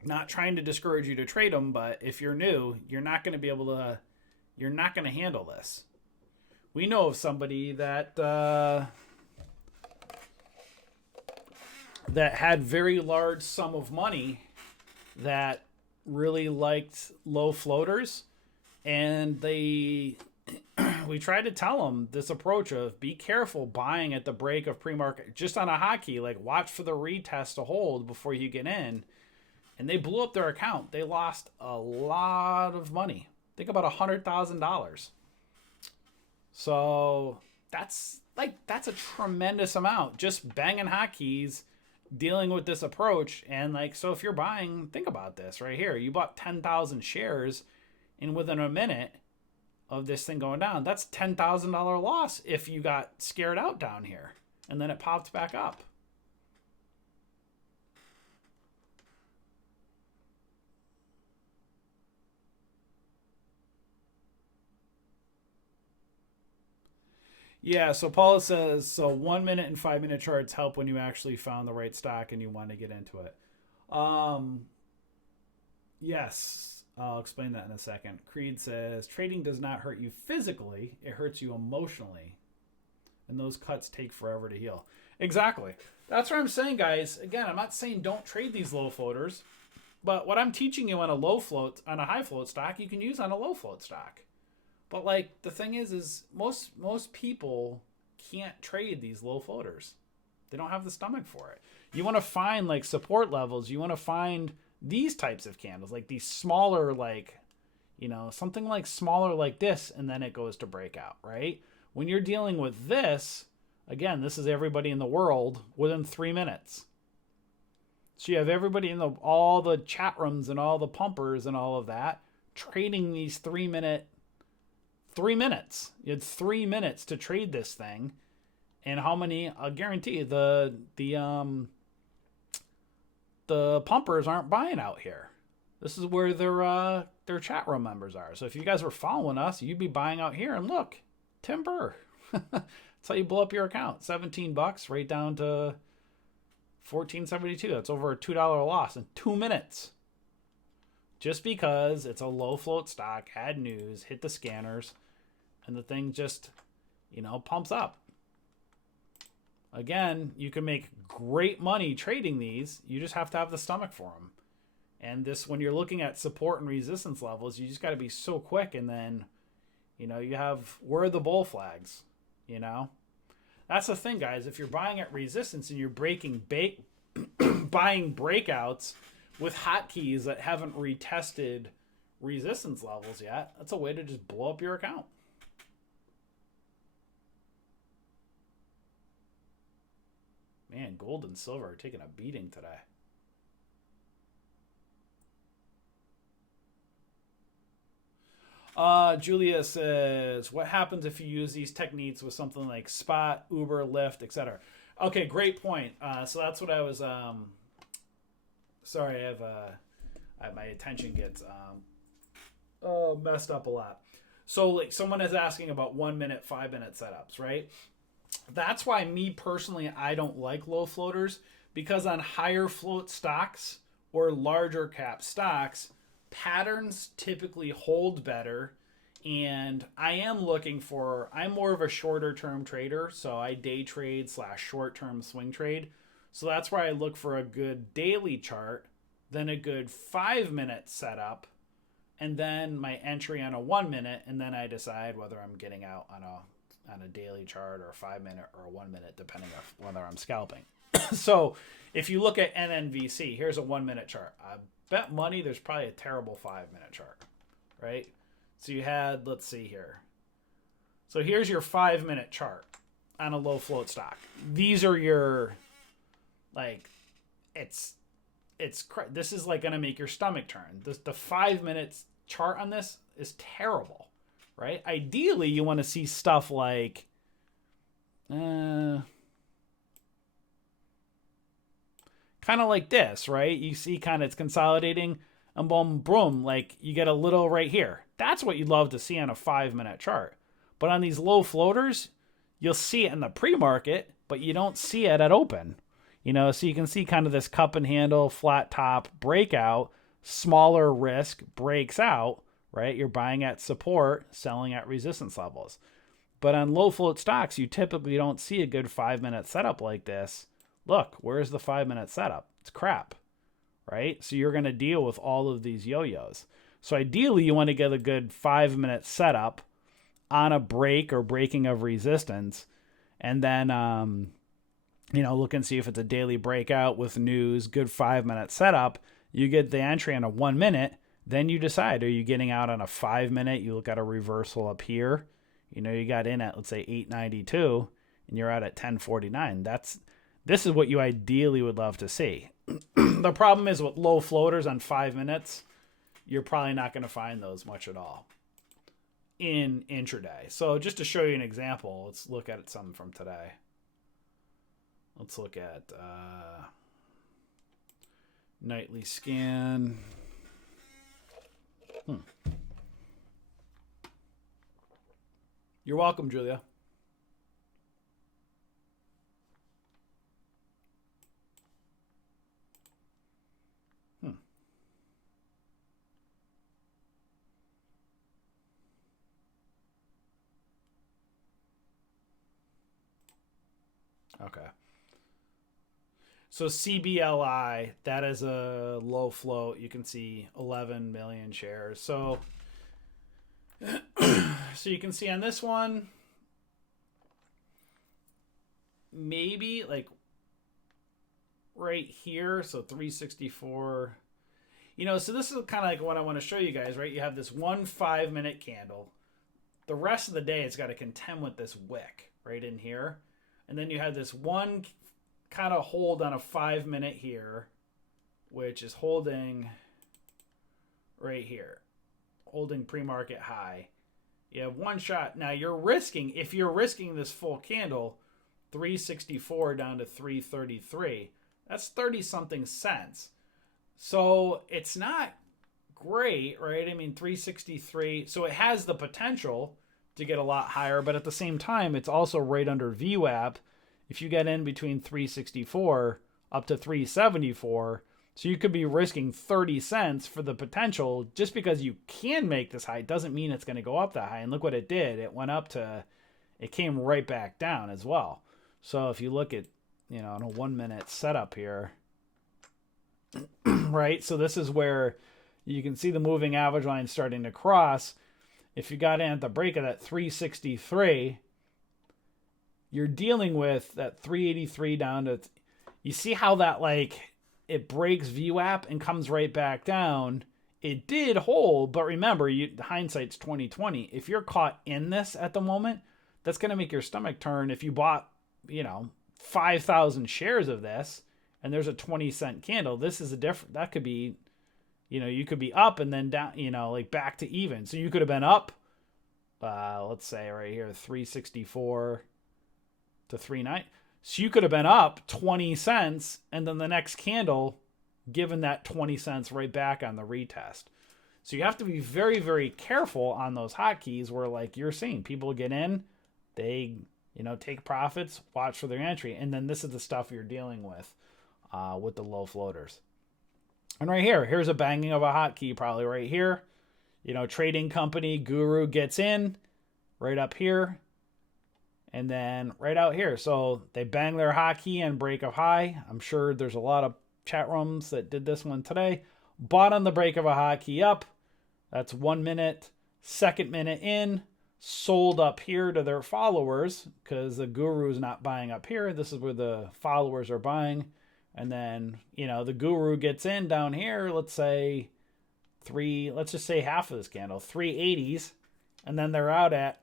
Not trying to discourage you to trade them, but if you're new, you're not going to be able to you're not going to handle this. We know of somebody that that had very large sum of money that really liked low floaters, and we tried to tell them this approach of be careful buying at the break of pre-market just on a hotkey, like watch for the retest to hold before you get in. And they blew up their account. They lost a lot of money. Think about $100,000. So that's a tremendous amount just banging hotkeys, dealing with this approach. And like, so if you're buying, think about this right here. You bought 10,000 shares, and within a minute of this thing going down, that's $10,000 loss if you got scared out down here and then it popped back up. Yeah, so Paula says, so 1 minute and 5 minute charts help when you actually found the right stock and you want to get into it. Yes, I'll explain that in a second. Creed says, trading does not hurt you physically, it hurts you emotionally. And those cuts take forever to heal. Exactly. That's what I'm saying, guys. Again, I'm not saying don't trade these low floaters, but what I'm teaching you on a high float stock, you can use on a low float stock. But like the thing is most people can't trade these low floaters. They don't have the stomach for it. You want to find like support levels. You want to find these types of candles, like these smaller, like, you know, something like smaller like this, and then it goes to breakout, right? When you're dealing with this, again, this is everybody in the world within 3 minutes. So you have everybody in all the chat rooms and all the pumpers and all of that trading these 3 minutes. You had 3 minutes to trade this thing, and how many? I'll guarantee you the pumpers aren't buying out here. This is where their chat room members are. So if you guys were following us, you'd be buying out here. And look, timber. That's how you blow up your account. $17 right down to $14.72. That's over a $2 loss in 2 minutes. Just because it's a low float stock, had news, hit the scanners, and the thing just, pumps up. Again, you can make great money trading these. You just have to have the stomach for them. And this, when you're looking at support and resistance levels, you just got to be so quick. And then, you have, where are the bull flags? That's the thing, guys. If you're buying at resistance and you're buying breakouts with hotkeys that haven't retested resistance levels yet, that's a way to just blow up your account. Man, gold and silver are taking a beating today. Julia says, what happens if you use these techniques with something like Spot, Uber, Lyft, etc.? Okay, great point. So that's what I was... sorry, I have my attention gets messed up a lot. So like someone is asking about 1 minute, 5 minute setups, right? That's why me personally, I don't like low floaters, because on higher float stocks or larger cap stocks, patterns typically hold better. And I'm more of a shorter term trader. So I day trade / short term swing trade. So that's why I look for a good daily chart, then a good 5 minute setup, and then my entry on a 1 minute. And then I decide whether I'm getting out on a daily chart or a 5 minute or a 1 minute, depending on whether I'm scalping. So if you look at NNVC, here's a 1 minute chart. I bet money there's probably a terrible 5 minute chart, right? So you had, let's see here. So here's your 5 minute chart on a low float stock. These are your, like, this is like going to make your stomach turn. The 5 minutes chart on this is terrible, right? Ideally, you want to see stuff like, kind of like this, right? You see kind of it's consolidating and boom, boom, like you get a little right here. That's what you'd love to see on a 5 minute chart. But on these low floaters, you'll see it in the pre-market, but you don't see it at open. So you can see kind of this cup and handle, flat top breakout, smaller risk breaks out, right? You're buying at support, selling at resistance levels. But on low float stocks, you typically don't see a good 5-minute setup like this. Look, where's the 5-minute setup? It's crap, right? So you're going to deal with all of these yo-yos. So ideally, you want to get a good 5-minute setup on a break or breaking of resistance. And then, look and see if it's a daily breakout with news, good 5-minute setup. You get the entry on a 1 minute. Then you decide, are you getting out on a 5-minute? You look at a reversal up here. You got in at, let's say, 892, and you're out at 1049. This is what you ideally would love to see. The problem is with low floaters on 5 minutes, you're probably not going to find those much at all in intraday. So just to show you an example, let's look at something from today. Let's look at nightly scan. You're welcome, Julia. Okay. So CBLI, that is a low float. You can see 11 million shares. So you can see on this one, maybe like right here. So 364. So this is kind of like what I want to show you guys, right? You have this 1 5-minute candle. The rest of the day, it's got to contend with this wick right in here. And then you have this one kind of hold on a 5-minute here, which is holding right here, holding pre-market high. You have one shot. Now if you're risking this full candle, 364 down to 333, that's 30 something cents. So it's not great, right? I mean, 363. So it has the potential to get a lot higher, but at the same time, it's also right under VWAP. If you get in between 364 up to 374, so you could be risking 30 cents for the potential. Just because you can make this high doesn't mean it's going to go up that high. And look what it did. It went up it came right back down as well. So if you look at, on a 1 minute setup here, right? So this is where you can see the moving average line starting to cross. If you got in at the break of that 363, you're dealing with that 383 down to, you see how that it breaks VWAP and comes right back down. It did hold, but remember, hindsight's 2020. If you're caught in this at the moment, that's going to make your stomach turn. If you bought, 5,000 shares of this and there's a 20-cent candle, this is that could be, you could be up and then down, back to even. So you could have been up, let's say right here, 364 to 39. So you could have been up 20 cents and then the next candle given that 20 cents right back on the retest. So you have to be very, very careful on those hotkeys where you're seeing people get in, they, take profits, watch for their entry. And then this is the stuff you're dealing with the low floaters. And right here's a banging of a hotkey probably right here. Trading company Guru gets in right up here. And then right out here. So they bang their hotkey and break of high. I'm sure there's a lot of chat rooms that did this one today. Bought on the break of a hotkey up. That's 1 minute. 2nd minute in. Sold up here to their followers because the Guru is not buying up here. This is where the followers are buying. And then, the Guru gets in down here, let's say let's just say half of this candle, 380s. And then they're out at,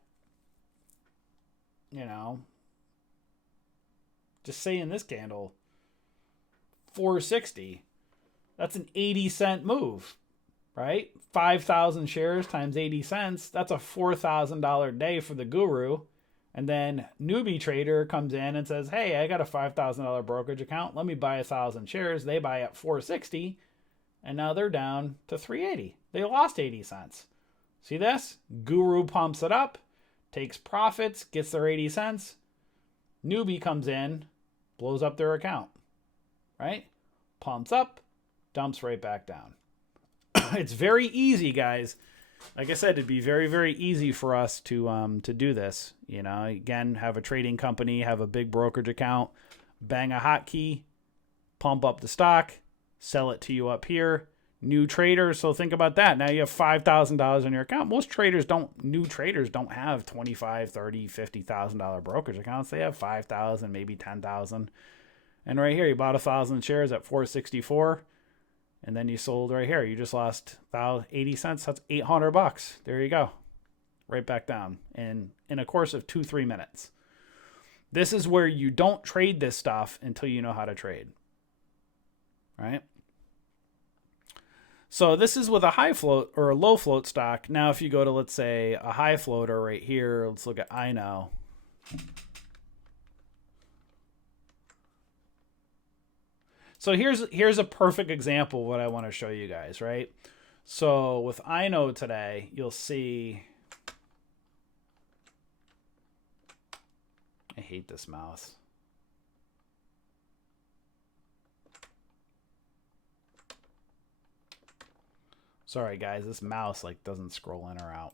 just say in this candle, 460. That's an 80-cent move, right? 5,000 shares times 80 cents. That's a $4,000 day for the Guru. And then newbie trader comes in and says, hey, I got a $5,000 brokerage account. Let me buy 1,000 shares. They buy at 460. And now they're down to 380. They lost 80 cents. See this? Guru pumps it up, takes profits, gets their 80 cents. Newbie comes in, blows up their account, right? Pumps up, dumps right back down. It's very easy, guys, like I said, it'd be very, very easy for us to do this. You know, again, have a trading company, have a big brokerage account, bang a hotkey, pump up the stock, sell it to you up here. New traders, so think about that. Now you have $5,000 in your account. Most new traders don't have $25,000, $30,000, $50,000 brokerage accounts. They have 5,000, maybe 10,000. And right here, you bought 1,000 shares at 464, and then you sold right here. You just lost 80 cents. That's $800. There you go, right back down in a course of 2-3 minutes. This is where you don't trade this stuff until you know how to trade, right? So this is with a high float or a low float stock. Now, if you go to, let's say, a high floater right here, let's look at INO. So here's a perfect example of what I want to show you guys, right? So with INO today, you'll see, I hate this mouse. Sorry guys, this mouse like doesn't scroll in or out.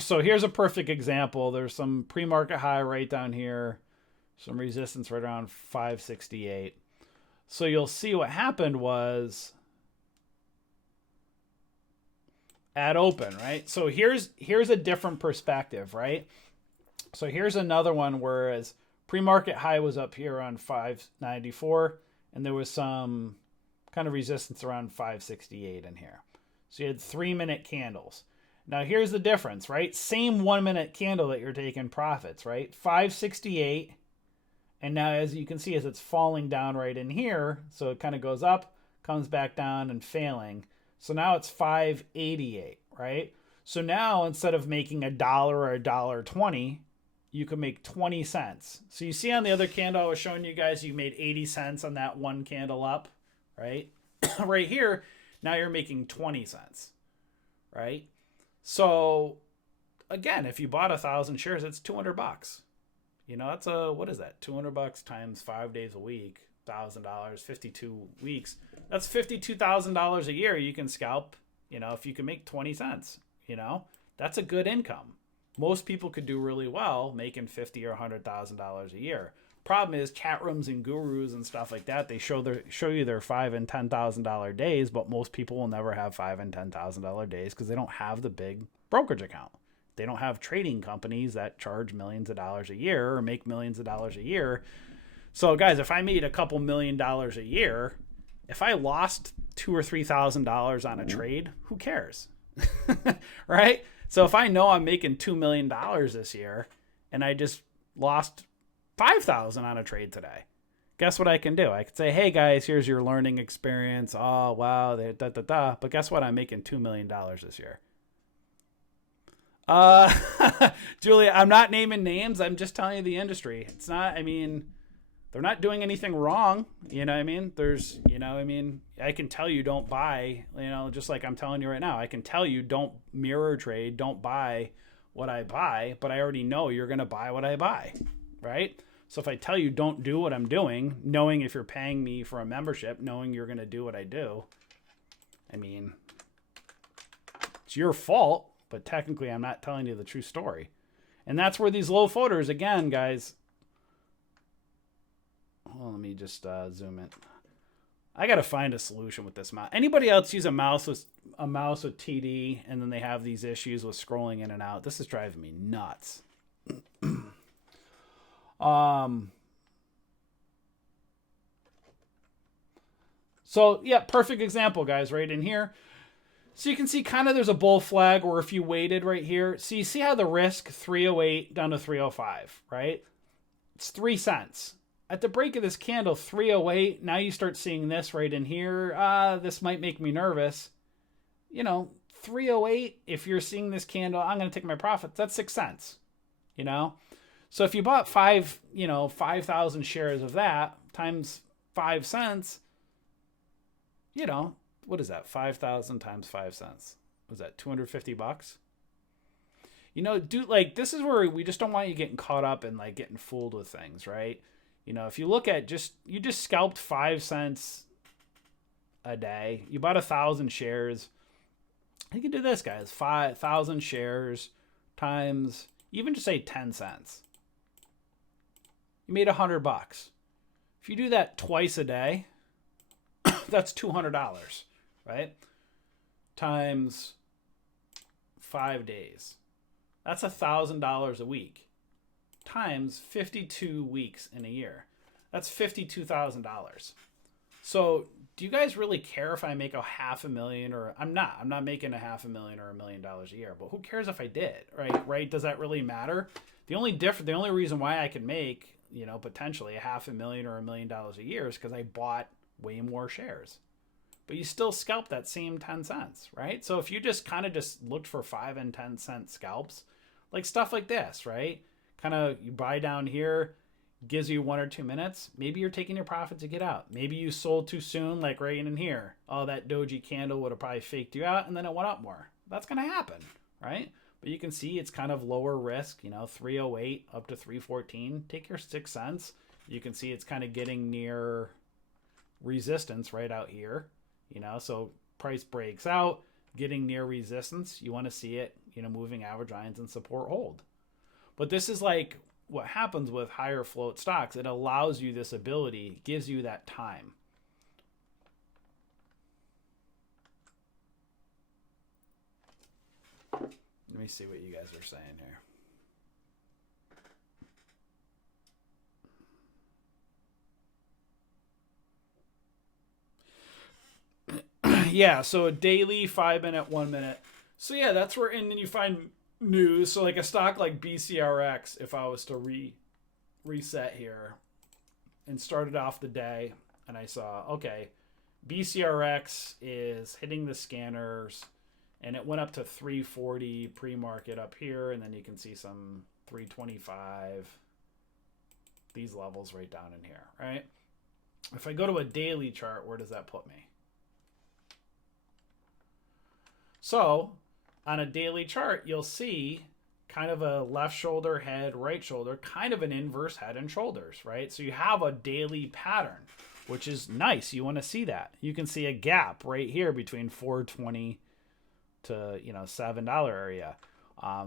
So here's a perfect example. There's some pre-market high right down here, some resistance right around 568. So you'll see what happened was at open, right? So here's a different perspective, right? So here's another one, whereas pre-market high was up here on 594, and there was some kind of resistance around 568 in here. So you had 3-minute candles. Now here's the difference, right? Same 1-minute candle that you're taking profits, right? 568. And now as you can see, as it's falling down right in here, so it kind of goes up, comes back down and failing. So now it's 588, right? So now instead of making $1 or $1.20, you can make 20 cents. So you see on the other candle I was showing you guys, you made 80 cents on that one candle up, right? Right here, now you're making 20 cents, right? So again, if you bought 1,000 shares, it's $200. You know, that's what is that? $200 times 5 days a week, $1,000, 52 weeks. That's $52,000 a year you can scalp, you know, if you can make 20 cents, you know, that's a good income. Most people could do really well making $50,000 or $100,000 a year. Problem is, chat rooms and gurus and stuff like that, they show you their $5,000 and $10,000 days, but most people will never have $5,000 and $10,000 days because they don't have the big brokerage account. They don't have trading companies that charge millions of dollars a year or make millions of dollars a year. So guys, if I made a couple $1,000,000 a year, if I lost $2,000 or $3,000 on a trade, who cares? Right? So if I know I'm making $2 million this year and I just lost $5,000 on a trade today, guess what I can do? I could say, hey guys, here's your learning experience. Oh, wow. But guess what? I'm making $2 million this year. Julia, I'm not naming names. I'm just telling you the industry. It's not, I mean, they're not doing anything wrong. You know what I mean? There's, you know, I mean, I can tell you don't buy, you know, just like I'm telling you right now. I can tell you don't mirror trade, don't buy what I buy, but I already know you're going to buy what I buy, right? So if I tell you don't do what I'm doing, knowing if you're paying me for a membership, knowing you're going to do what I do, I mean, it's your fault, but technically I'm not telling you the true story. And that's where these low floaters, again, guys, well, let me just zoom in. I got to find a solution with this mouse. Anybody else use a mouse with TD and then they have these issues with scrolling in and out? This is driving me nuts. So yeah, perfect example, guys, right in here. So you can see kind of there's a bull flag, or if you waited right here. So you see how the risk 308 down to 305, right? It's 3 cents. At the break of this candle, 308, now you start seeing this right in here. This might make me nervous. You know, 308, if you're seeing this candle, I'm going to take my profits. That's 6 cents, you know? So if you bought 5,000 shares of that times 5 cents, you know, what is that? 5,000 times 5 cents. Was that $250? You know, dude, like this is where we just don't want you getting caught up in like getting fooled with things, right? You know, if you look at you just scalped 5 cents a day. You bought 1,000 shares. You can do this, guys. 5,000 shares times, even just say 10 cents. You made $100. If you do that twice a day, that's $200, right? Times 5 days. That's $1,000 a week. Times 52 weeks in a year. That's $52,000. So do you guys really care if I make $500,000 or I'm not making $500,000 or $1 million a year, but who cares if I did, right? Does that really matter? The only reason why I can make, potentially $500,000 or $1 million a year is because I bought way more shares. But you still scalp that same 10 cents, right? So if you just kind of just looked for 5 and 10 cent scalps, like stuff like this, right? Kind of you buy down here, gives you 1 or 2 minutes. Maybe you're taking your profit to get out. Maybe you sold too soon, like right in here. Oh, that doji candle would have probably faked you out and then it went up more. That's going to happen, right? But you can see it's kind of lower risk, 308 up to 314. Take your 6 cents. You can see it's kind of getting near resistance right out here, so price breaks out, getting near resistance. You want to see it, moving average lines and support hold. But this is like what happens with higher float stocks. It allows you this ability, gives you that time. Let me see what you guys are saying here. Yeah, so a daily, 5 minute, 1 minute. So yeah, that's where, and then you find news. So like a stock like BCRX, if I was to reset here and started off the day and I saw, okay, BCRX is hitting the scanners and it went up to 340 pre-market up here, and then you can see some 325, these levels right down in here, right? If I go to a daily chart, where does that put me? So on a daily chart, you'll see kind of a left shoulder, head, right shoulder, kind of an inverse head and shoulders, right? So you have a daily pattern, which is nice. You want to see that. You can see a gap right here between 420 to $7 area.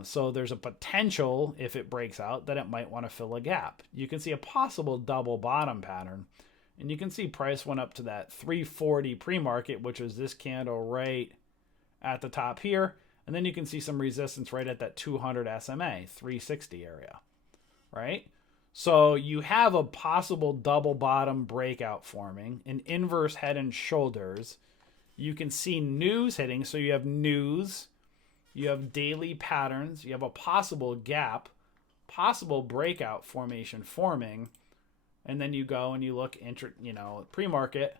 So there's a potential, if it breaks out, that it might want to fill a gap. You can see a possible double bottom pattern, and you can see price went up to that 340 pre-market, which was this candle right at the top here. And then you can see some resistance right at that 200 SMA, 360 area, right? So you have a possible double bottom breakout forming, an inverse head and shoulders. You can see news hitting. So you have news, you have daily patterns, you have a possible gap, possible breakout formation forming. And then you go and you look, pre-market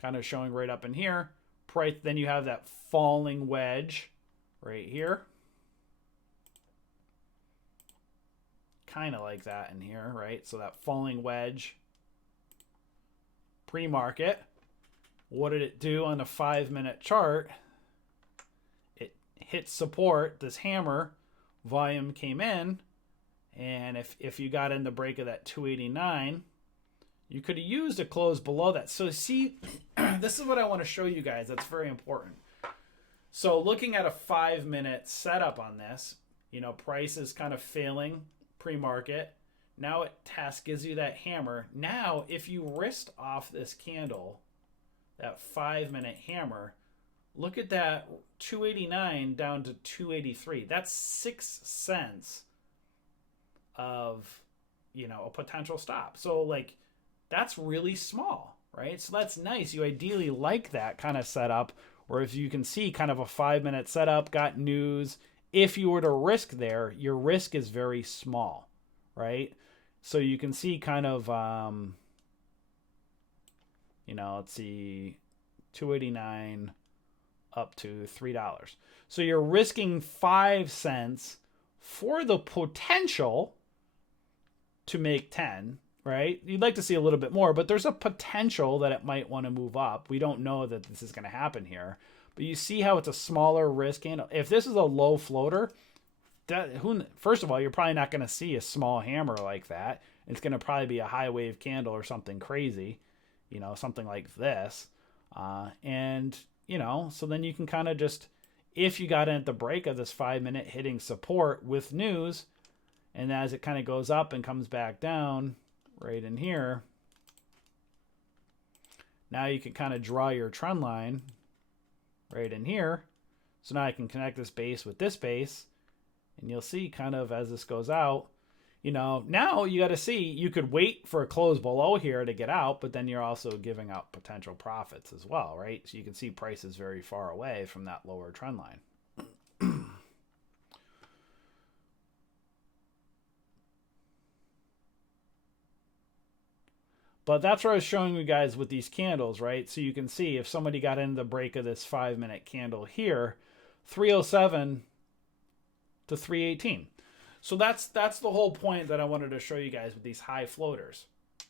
kind of showing right up in here. Price, then you have that falling wedge right here. Kind of like that in here, right? So that falling wedge pre-market. What did it do on the 5 minute chart? It hit support, this hammer, volume came in, and if you got in the break of that 289, you could have used a close below that. So see, this is what I want to show you guys. That's very important. So looking at a 5 minute setup on this, price is kind of failing pre-market. Now it gives you that hammer. Now, if you wrist off this candle, that 5 minute hammer, look at that 289 down to 283. That's 6 cents of, a potential stop. So like, that's really small, right? So that's nice. You ideally like that kind of setup, or if you can see kind of a 5 minute setup, got news. If you were to risk there, your risk is very small, right? So you can see kind of, let's see, 289 up to $3. So you're risking 5 cents for the potential to make 10, right? You'd like to see a little bit more, but there's a potential that it might want to move up. We don't know that this is going to happen here, but you see how it's a smaller risk candle. If this is a low floater, first of all, you're probably not going to see a small hammer like that. It's going to probably be a high wave candle or something crazy, something like this. So then you can kind of just, if you got in at the break of this 5 minute hitting support with news, and as it kind of goes up and comes back down right in here, now you can kind of draw your trend line right in here. So now I can connect this base with this base, and you'll see kind of as this goes out, you know, now you got to see, you could wait for a close below here to get out, but then you're also giving out potential profits as well, right? So you can see prices very far away from that lower trend line. But that's what I was showing you guys with these candles, right? So you can see if somebody got into the break of this 5 minute candle here, 307 to 318. So that's the whole point that I wanted to show you guys with these high floaters,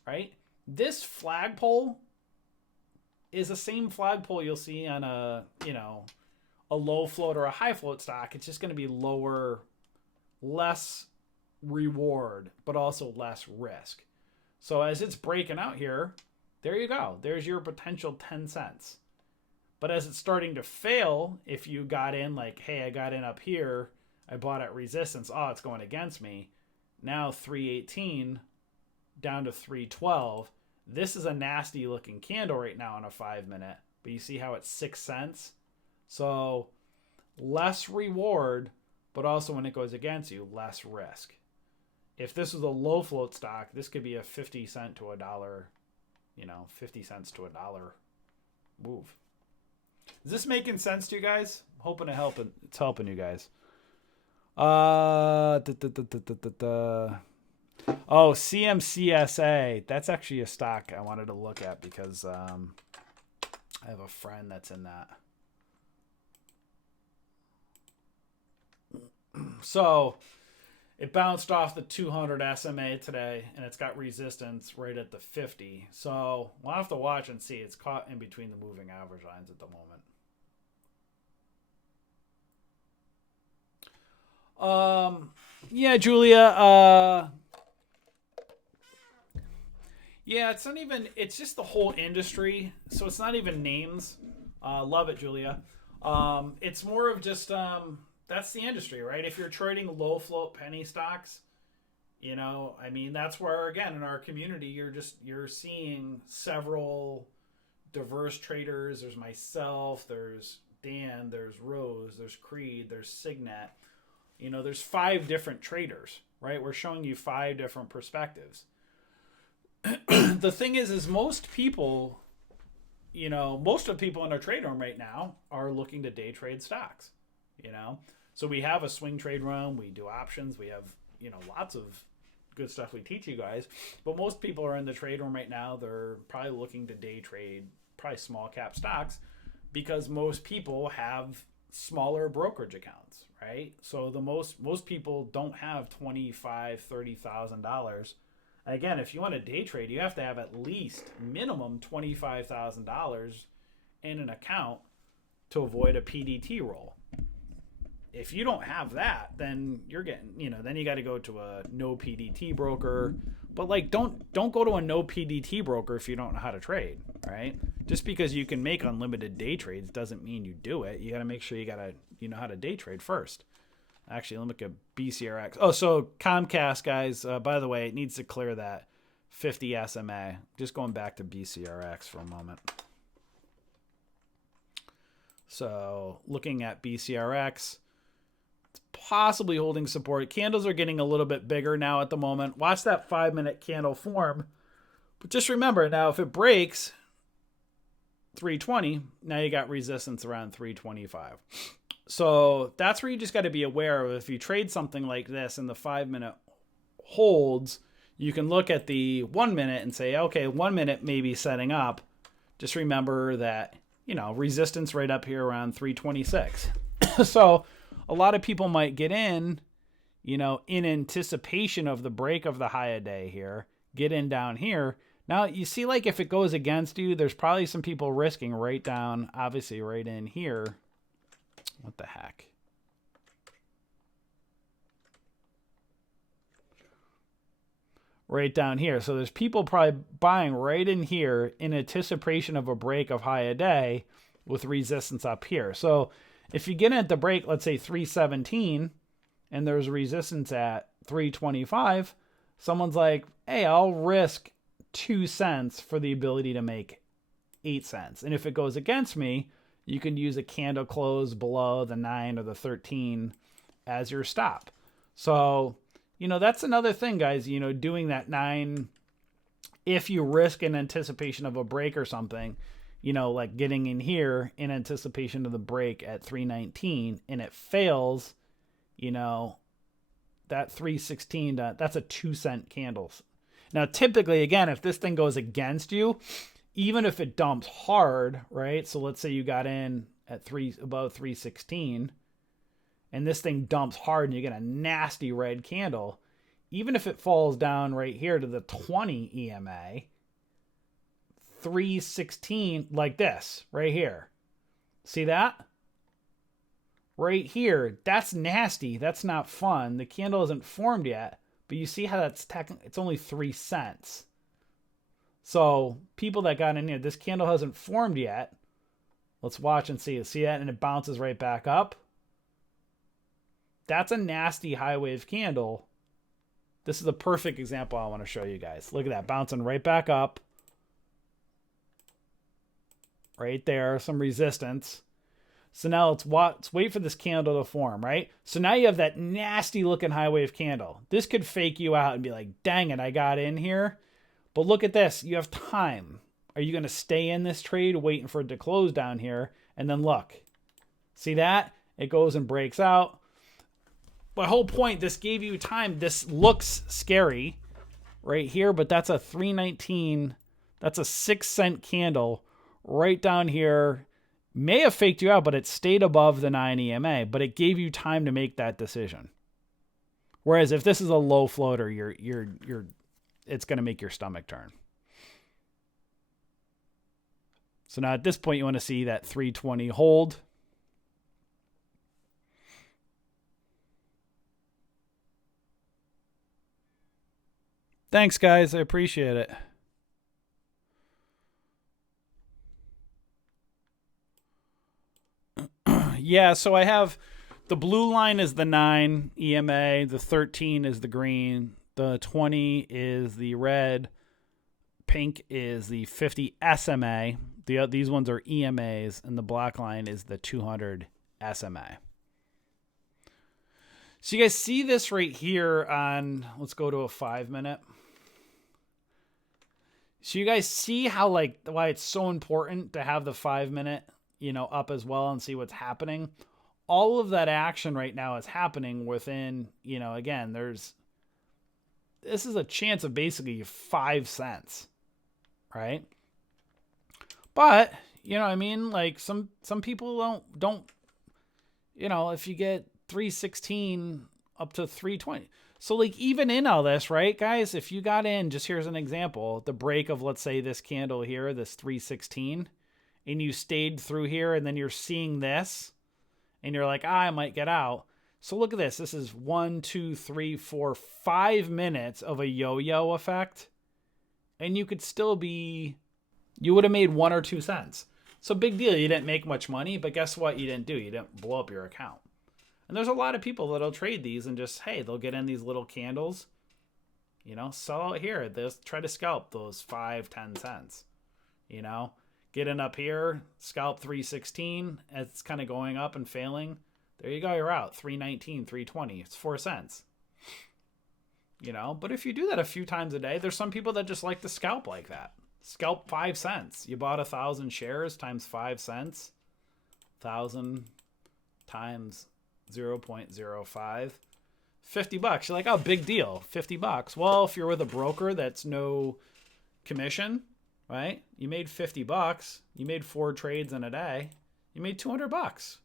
right? This flagpole is the same flagpole you'll see on a, you know, a low float or a high float stock. It's just going to be lower, less reward, but also less risk. So as it's breaking out here, there you go. There's your potential 10 cents. But as it's starting to fail, if you got in like, hey, I got in up here, I bought at resistance, oh, it's going against me. Now 318 down to 312. This is a nasty looking candle right now on a 5 minute, but you see how it's 6 cents? So less reward, but also when it goes against you, less risk. If this was a low float stock, this could be a 50 cent to a dollar, you know, 50 cents to a dollar move. Is this making sense to you guys? I'm hoping it's helping you guys. Oh, CMCSA. That's actually a stock I wanted to look at because I have a friend that's in that. So it bounced off the 200 SMA today, and it's got resistance right at the 50. So we'll have to watch and see. It's caught in between the moving average lines at the moment. Yeah, Julia. Yeah, it's not even. It's just the whole industry. So it's not even names. Love it, Julia. It's more of just that's the industry, right? If you're trading low float penny stocks, you know, I mean, that's where, again, in our community, you're seeing several diverse traders. There's myself, there's Dan, there's Rose, there's Creed, there's Signet. You know, there's 5 different traders, right? We're showing you 5 different perspectives. The thing is most people, you know, most of the people in our trade room right now are looking to day trade stocks, you know? So we have a swing trade room, we do options, we have, you know, lots of good stuff we teach you guys. But most people are in the trade room right now, they're probably looking to day trade probably small cap stocks because most people have smaller brokerage accounts, right? So the most people don't have $25,000-$30,000. Again, if you want to day trade, you have to have at least minimum $25,000 in an account to avoid a PDT roll. If you don't have that, then you're getting, you know, then you got to go to a no PDT broker. But like, don't go to a no PDT broker if you don't know how to trade, right? Just because you can make unlimited day trades doesn't mean you do it. You got to make sure you know how to day trade first. Actually, let me look at BCRX. Oh, so Comcast, guys, by the way, it needs to clear that 50 SMA. Just going back to BCRX for a moment. So looking at BCRX, it's possibly holding support. Candles are getting a little bit bigger now at the moment. Watch that 5 minute candle form. But just remember now, if it breaks 320, now you got resistance around 325. So that's where you just got to be aware of. If you trade something like this and the 5 minute holds, you can look at the 1 minute and say, okay, 1 minute may be setting up. Just remember that, you know, resistance right up here around 326. So a lot of people might get in, you know, in anticipation of the break of the high a day here, get in down here. Now you see, like, if it goes against you, there's probably some people risking right down, obviously right in here. What the heck? Right down here. So there's people probably buying right in here in anticipation of a break of high a day with resistance up here. So If you get in at the break, let's say 317, and there's resistance at 325, someone's like, hey, I'll risk 2 cents for the ability to make 8 cents. And if it goes against me, you can use a candle close below the 9 or the 13 as your stop. So, you know, that's another thing, guys, you know, doing that 9, if you risk in anticipation of a break or something, you know, like getting in here in anticipation of the break at 319 and it fails, you know, that 316, that's a 2 cent candles. Now, typically, again, if this thing goes against you, even if it dumps hard, right? So let's say you got in at above 316 and this thing dumps hard and you get a nasty red candle, even if it falls down right here to the 20 EMA, 316 like this right here. See that? Right here, that's nasty. That's not fun. The candle isn't formed yet, but you see how that's it's only 3 cents. So people that got in here, this candle hasn't formed yet. Let's watch and see. See that? And it bounces right back up. That's a nasty high wave candle. This is a perfect example I want to show you guys. Look at that, bouncing right back up. Right there, some resistance. So now let's wait for this candle to form, right? So now you have that nasty looking high wave candle. This could fake you out and be like, dang it, I got in here. But look at this, you have time. Are you going to stay in this trade waiting for it to close down here? And then look, see that? It goes and breaks out. My whole point, this gave you time. This looks scary right here, but that's a 319. That's a 6 cent candle right down here. May have faked you out, but it stayed above the 9 EMA, but it gave you time to make that decision. Whereas if this is a low floater, it's going to make your stomach turn. So now at this point, you want to see that 320 hold. Thanks, guys. I appreciate it. Yeah, so I have the blue line is the 9 EMA, the 13 is the green, the 20 is the red, pink is the 50 SMA. These ones are EMAs, and the black line is the 200 SMA. So you guys see this right here on, let's go to a 5-minute. So you guys see how why it's so important to have the 5-minute, you know, up as well and see what's happening. All of that action right now is happening within, you know, again, this is a chance of basically 5 cents, right? But, you know what I mean? Like some people don't, you know, if you get 316 up to 320. So like even in all this, right, guys, if you got in, just here's an example, the break of, let's say this candle here, this 316, and you stayed through here and then you're seeing this and you're like, I might get out. So look at this. This is 1, 2, 3, 4, 5 minutes of a yo-yo effect. And you could still be, you would have made 1 or 2 cents. So big deal. You didn't make much money, but guess what you didn't do? You didn't blow up your account. And there's a lot of people that'll trade these and just, hey, they'll get in these little candles, you know, sell out here. They'll try to scalp those 5, 10 cents, you know, get in up here, scalp 316 as it's kind of going up and failing. There you go. You're out 319, 320. It's 4 cents, you know, but if you do that a few times a day, there's some people that just like to scalp like that. Scalp 5 cents. You bought 1,000 shares times 5 cents, 1,000 times 0.05, $50. You're like, oh, big deal, $50. Well, if you're with a broker that's no commission, right? You made $50. You made 4 trades in a day. You made $200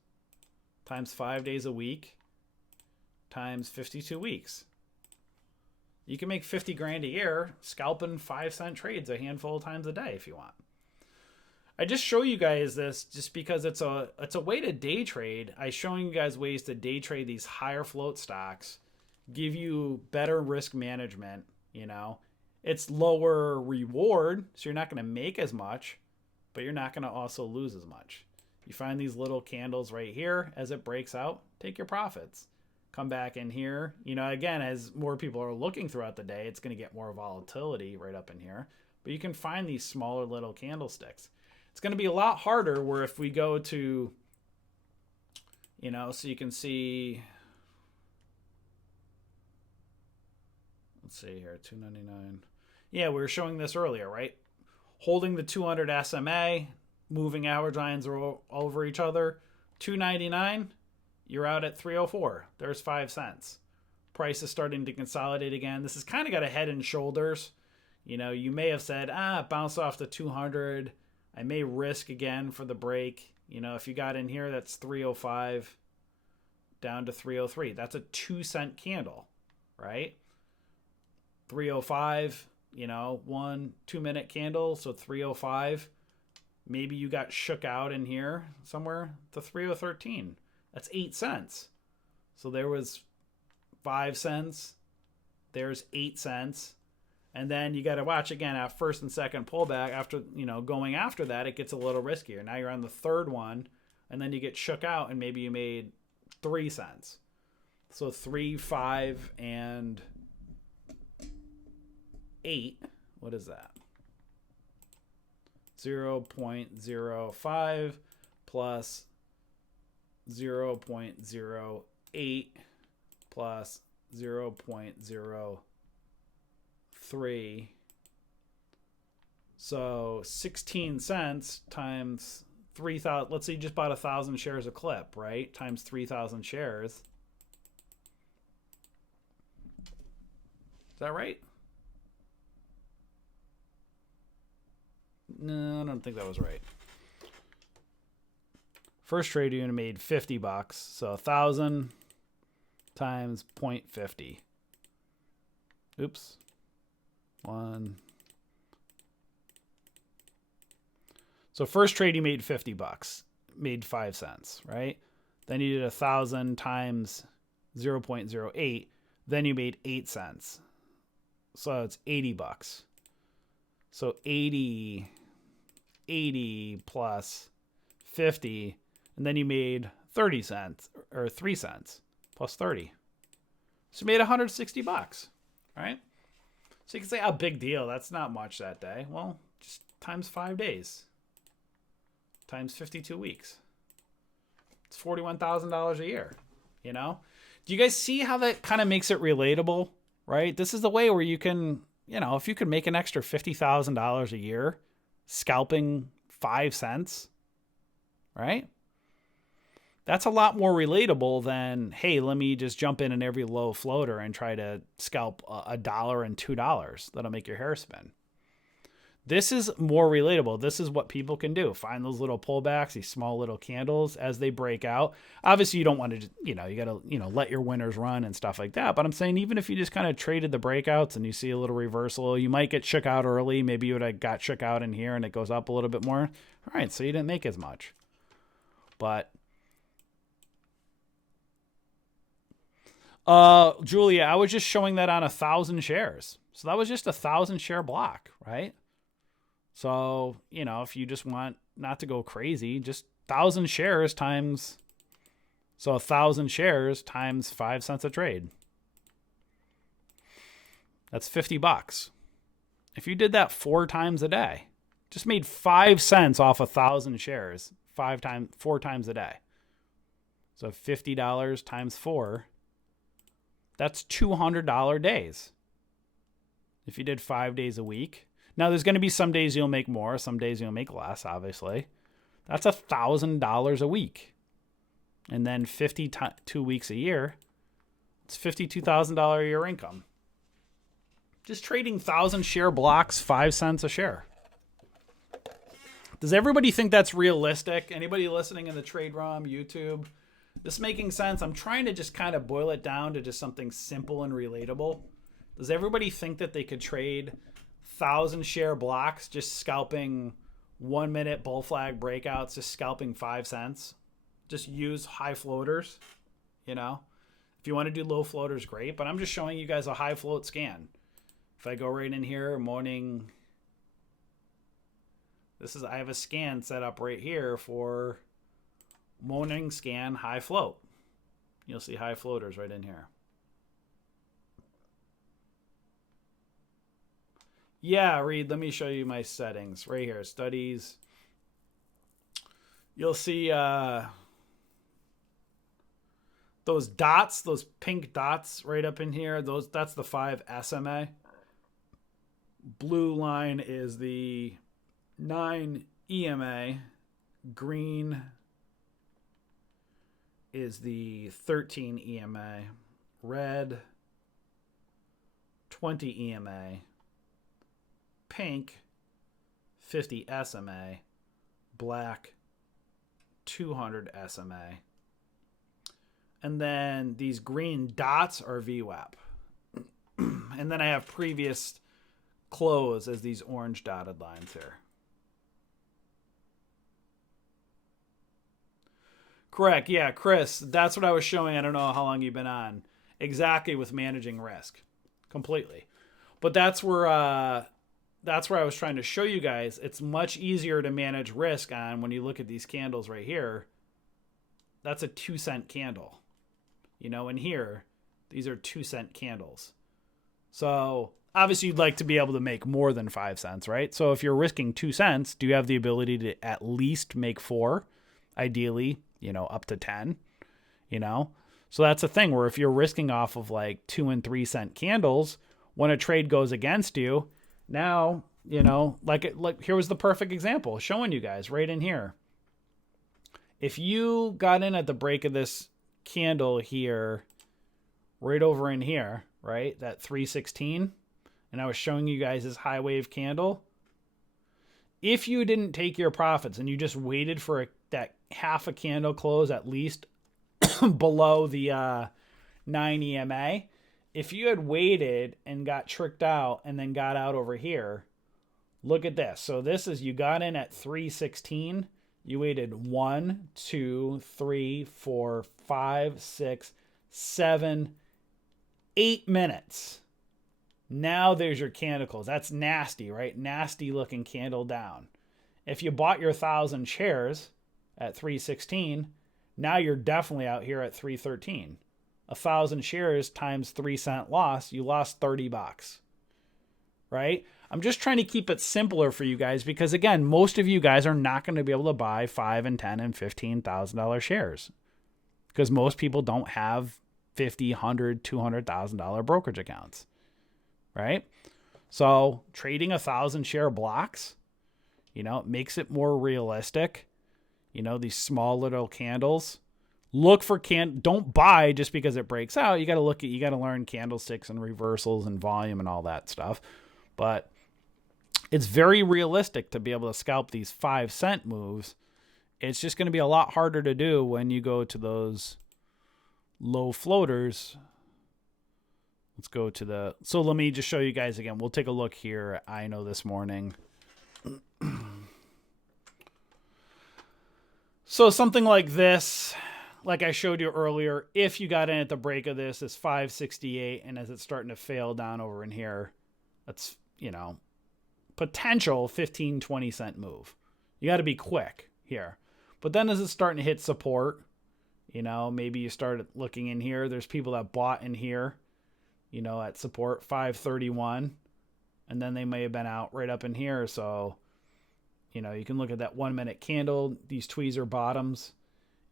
times 5 days a week times 52 weeks. You can make 50 grand a year scalping 5-cent trades a handful of times a day if you want. I just show you guys this just because it's a way to day trade. I'm showing you guys ways to day trade these higher float stocks, give you better risk management, you know. It's lower reward, so you're not going to make as much, but you're not going to also lose as much. You find these little candles right here. As it breaks out, take your profits. Come back in here. You know, again, as more people are looking throughout the day, it's going to get more volatility right up in here. But you can find these smaller little candlesticks. It's going to be a lot harder where if we go to, you know, so you can see, let's see here, 299. Yeah, we were showing this earlier, right? Holding the 200 SMA, moving average lines over each other. 299, you're out at 304. There's 5 cents. Price is starting to consolidate again. This has kind of got a head and shoulders. You know, you may have said, it bounced off the 200. I may risk again for the break. You know, if you got in here, that's 305 down to 303. That's a 2 cent candle, right? 305, you know, 1-2 minute candle. So 305. Maybe you got shook out in here somewhere to 3013. That's 8 cents. So there was 5 cents. There's 8 cents. And then you got to watch again at first and second pullback. After, you know, going after that, it gets a little riskier. Now you're on the third one, and then you get shook out, and maybe you made 3 cents. So 3, 5, and 8. What is that? 0.05 plus 0.08 plus 0.03. So 16 cents times 3,000. Let's say you just bought 1,000 shares a clip, right? Times 3,000 shares. Is that right? No, I don't think that was right. First trade unit made $50. So 1,000 times 0.50. Oops. 1. So first trade you made $50. Made 5 cents, right? Then you did 1,000 times 0.08. Then you made 8 cents. So it's $80. So 80 plus 50, and then you made 30 cents or 3 cents plus 30. So you made $160, right? So you can say, oh, big deal. That's not much that day. Well, just times 5 days times 52 weeks. It's $41,000 a year, you know? Do you guys see how that kind of makes it relatable, right? This is the way where you can, you know, if you could make an extra $50,000 a year scalping 5 cents, right? That's a lot more relatable than, hey, let me just jump in every low floater and try to scalp $1 and $2. That'll make your hair spin. This is more relatable. This is what people can do. Find those little pullbacks, these small little candles as they break out. Obviously, you don't want to, you got to, let your winners run and stuff like that. But I'm saying even if you just kind of traded the breakouts and you see a little reversal, you might get shook out early. Maybe you would have got shook out in here and it goes up a little bit more. All right, so you didn't make as much. But Julia, I was just showing that on 1,000 shares. So that was just 1,000 share block, right? So, if you just want not to go crazy, just 1,000 shares times, so 1,000 shares times 5 cents a trade. That's $50. If you did that 4 times a day, just made 5 cents off 1,000 shares 4 times a day. So $50 times 4, that's $200 days. If you did 5 days a week. Now, there's going to be some days you'll make more, some days you'll make less, obviously. That's $1,000 a week. And then 52 weeks a year, it's $52,000 a year income. Just trading 1,000 share blocks, 5 cents a share. Does everybody think that's realistic? Anybody listening in the Trade Room, YouTube? This making sense? I'm trying to just kind of boil it down to just something simple and relatable. Does everybody think that they could trade 1,000 share blocks, just scalping 1 minute bull flag breakouts, just scalping 5 cents? Just use high floaters, If you want to do low floaters, great. But I'm just showing you guys a high float scan. If I go right in here, morning, I have a scan set up right here for Morning scan high float. You'll see high floaters right in here. Yeah, Reed, let me show you my settings right here. Studies. You'll see those dots, those pink dots right up in here. That's the 5 SMA. Blue line is the 9 EMA. Green is the 13 EMA. Red, 20 EMA. Pink, 50 SMA. Black, 200 SMA. And then these green dots are VWAP. And then I have previous close as these orange dotted lines here. Correct. Yeah, Chris, that's what I was showing. I don't know how long you've been on. Exactly, with managing risk. Completely. But that's where I was trying to show you guys. It's much easier to manage risk on when you look at these candles right here. That's a 2-cent candle. You know, in here, these are 2-cent candles. So obviously you'd like to be able to make more than 5 cents, right? So if you're risking 2 cents, do you have the ability to at least make 4? Ideally, you know, up to 10, you know? So that's the thing where if you're risking off of like 2 and 3 cent candles, when a trade goes against you, now, you know, like here was the perfect example showing you guys right in here. If you got in at the break of this candle here, right over in here, right, that 316, and I was showing you guys this high wave candle, if you didn't take your profits and you just waited for that half a candle close at least below the 9 EMA, if you had waited and got tricked out and then got out over here, look at this. So this is, you got in at 316. You waited 1, 2, 3, 4, 5, 6, 7, 8 minutes. Now there's your candles. That's nasty, right? Nasty looking candle down. If you bought your 1,000 shares at 316, now you're definitely out here at 313. 1,000 shares times 3 cent loss, you lost $30, right? I'm just trying to keep it simpler for you guys because, again, most of you guys are not going to be able to buy $5 and $10 and $15,000 shares because most people don't have $50, $100, $200,000 brokerage accounts, right? So trading 1,000 share blocks, you know, it makes it more realistic. You know, these small little candles. Look for don't buy just because it breaks out. You got to learn candlesticks and reversals and volume and all that stuff. But it's very realistic to be able to scalp these 5 cent moves. It's just going to be a lot harder to do when you go to those low floaters. Let's go to so let me just show you guys again. We'll take a look here. I know this morning. So something like this, like I showed you earlier, if you got in at the break of this, is 568, and as it's starting to fail down over in here, that's, you know, potential 15, 20 cent move. You got to be quick here. But then as it's starting to hit support, you know, maybe you start looking in here. There's people that bought in here, you know, at support 531, and then they may have been out right up in here. So, you know, you can look at that 1 minute candle, these tweezer bottoms.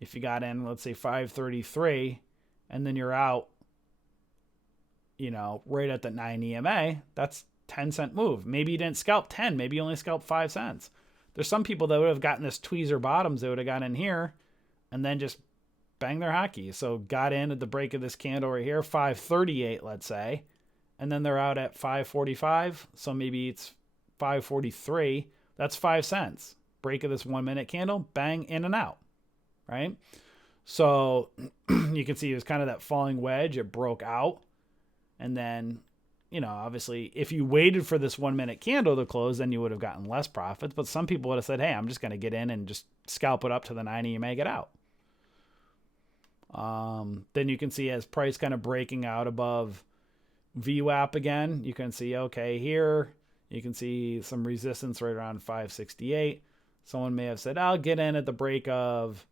If you got in, let's say 533, and then you're out, you know, right at the 9 EMA, that's 10 cent move. Maybe you didn't scalp 10, maybe you only scalped 5 cents. There's some people that would have gotten this tweezer bottoms, they would have gotten in here and then just bang their hockey. So got in at the break of this candle right here, 538, let's say, and then they're out at 545. So maybe it's 543. That's 5 cents. Break of this 1 minute candle, bang, in and out, right? So you can see it was kind of that falling wedge. It broke out. And then, you know, obviously, if you waited for this 1 minute candle to close, then you would have gotten less profits. But some people would have said, hey, I'm just going to get in and just scalp it up to the 9 EMA, get out. Then you can see as price kind of breaking out above VWAP again, you can see, okay, here, you can see some resistance right around 568. Someone may have said, I'll get in at the break of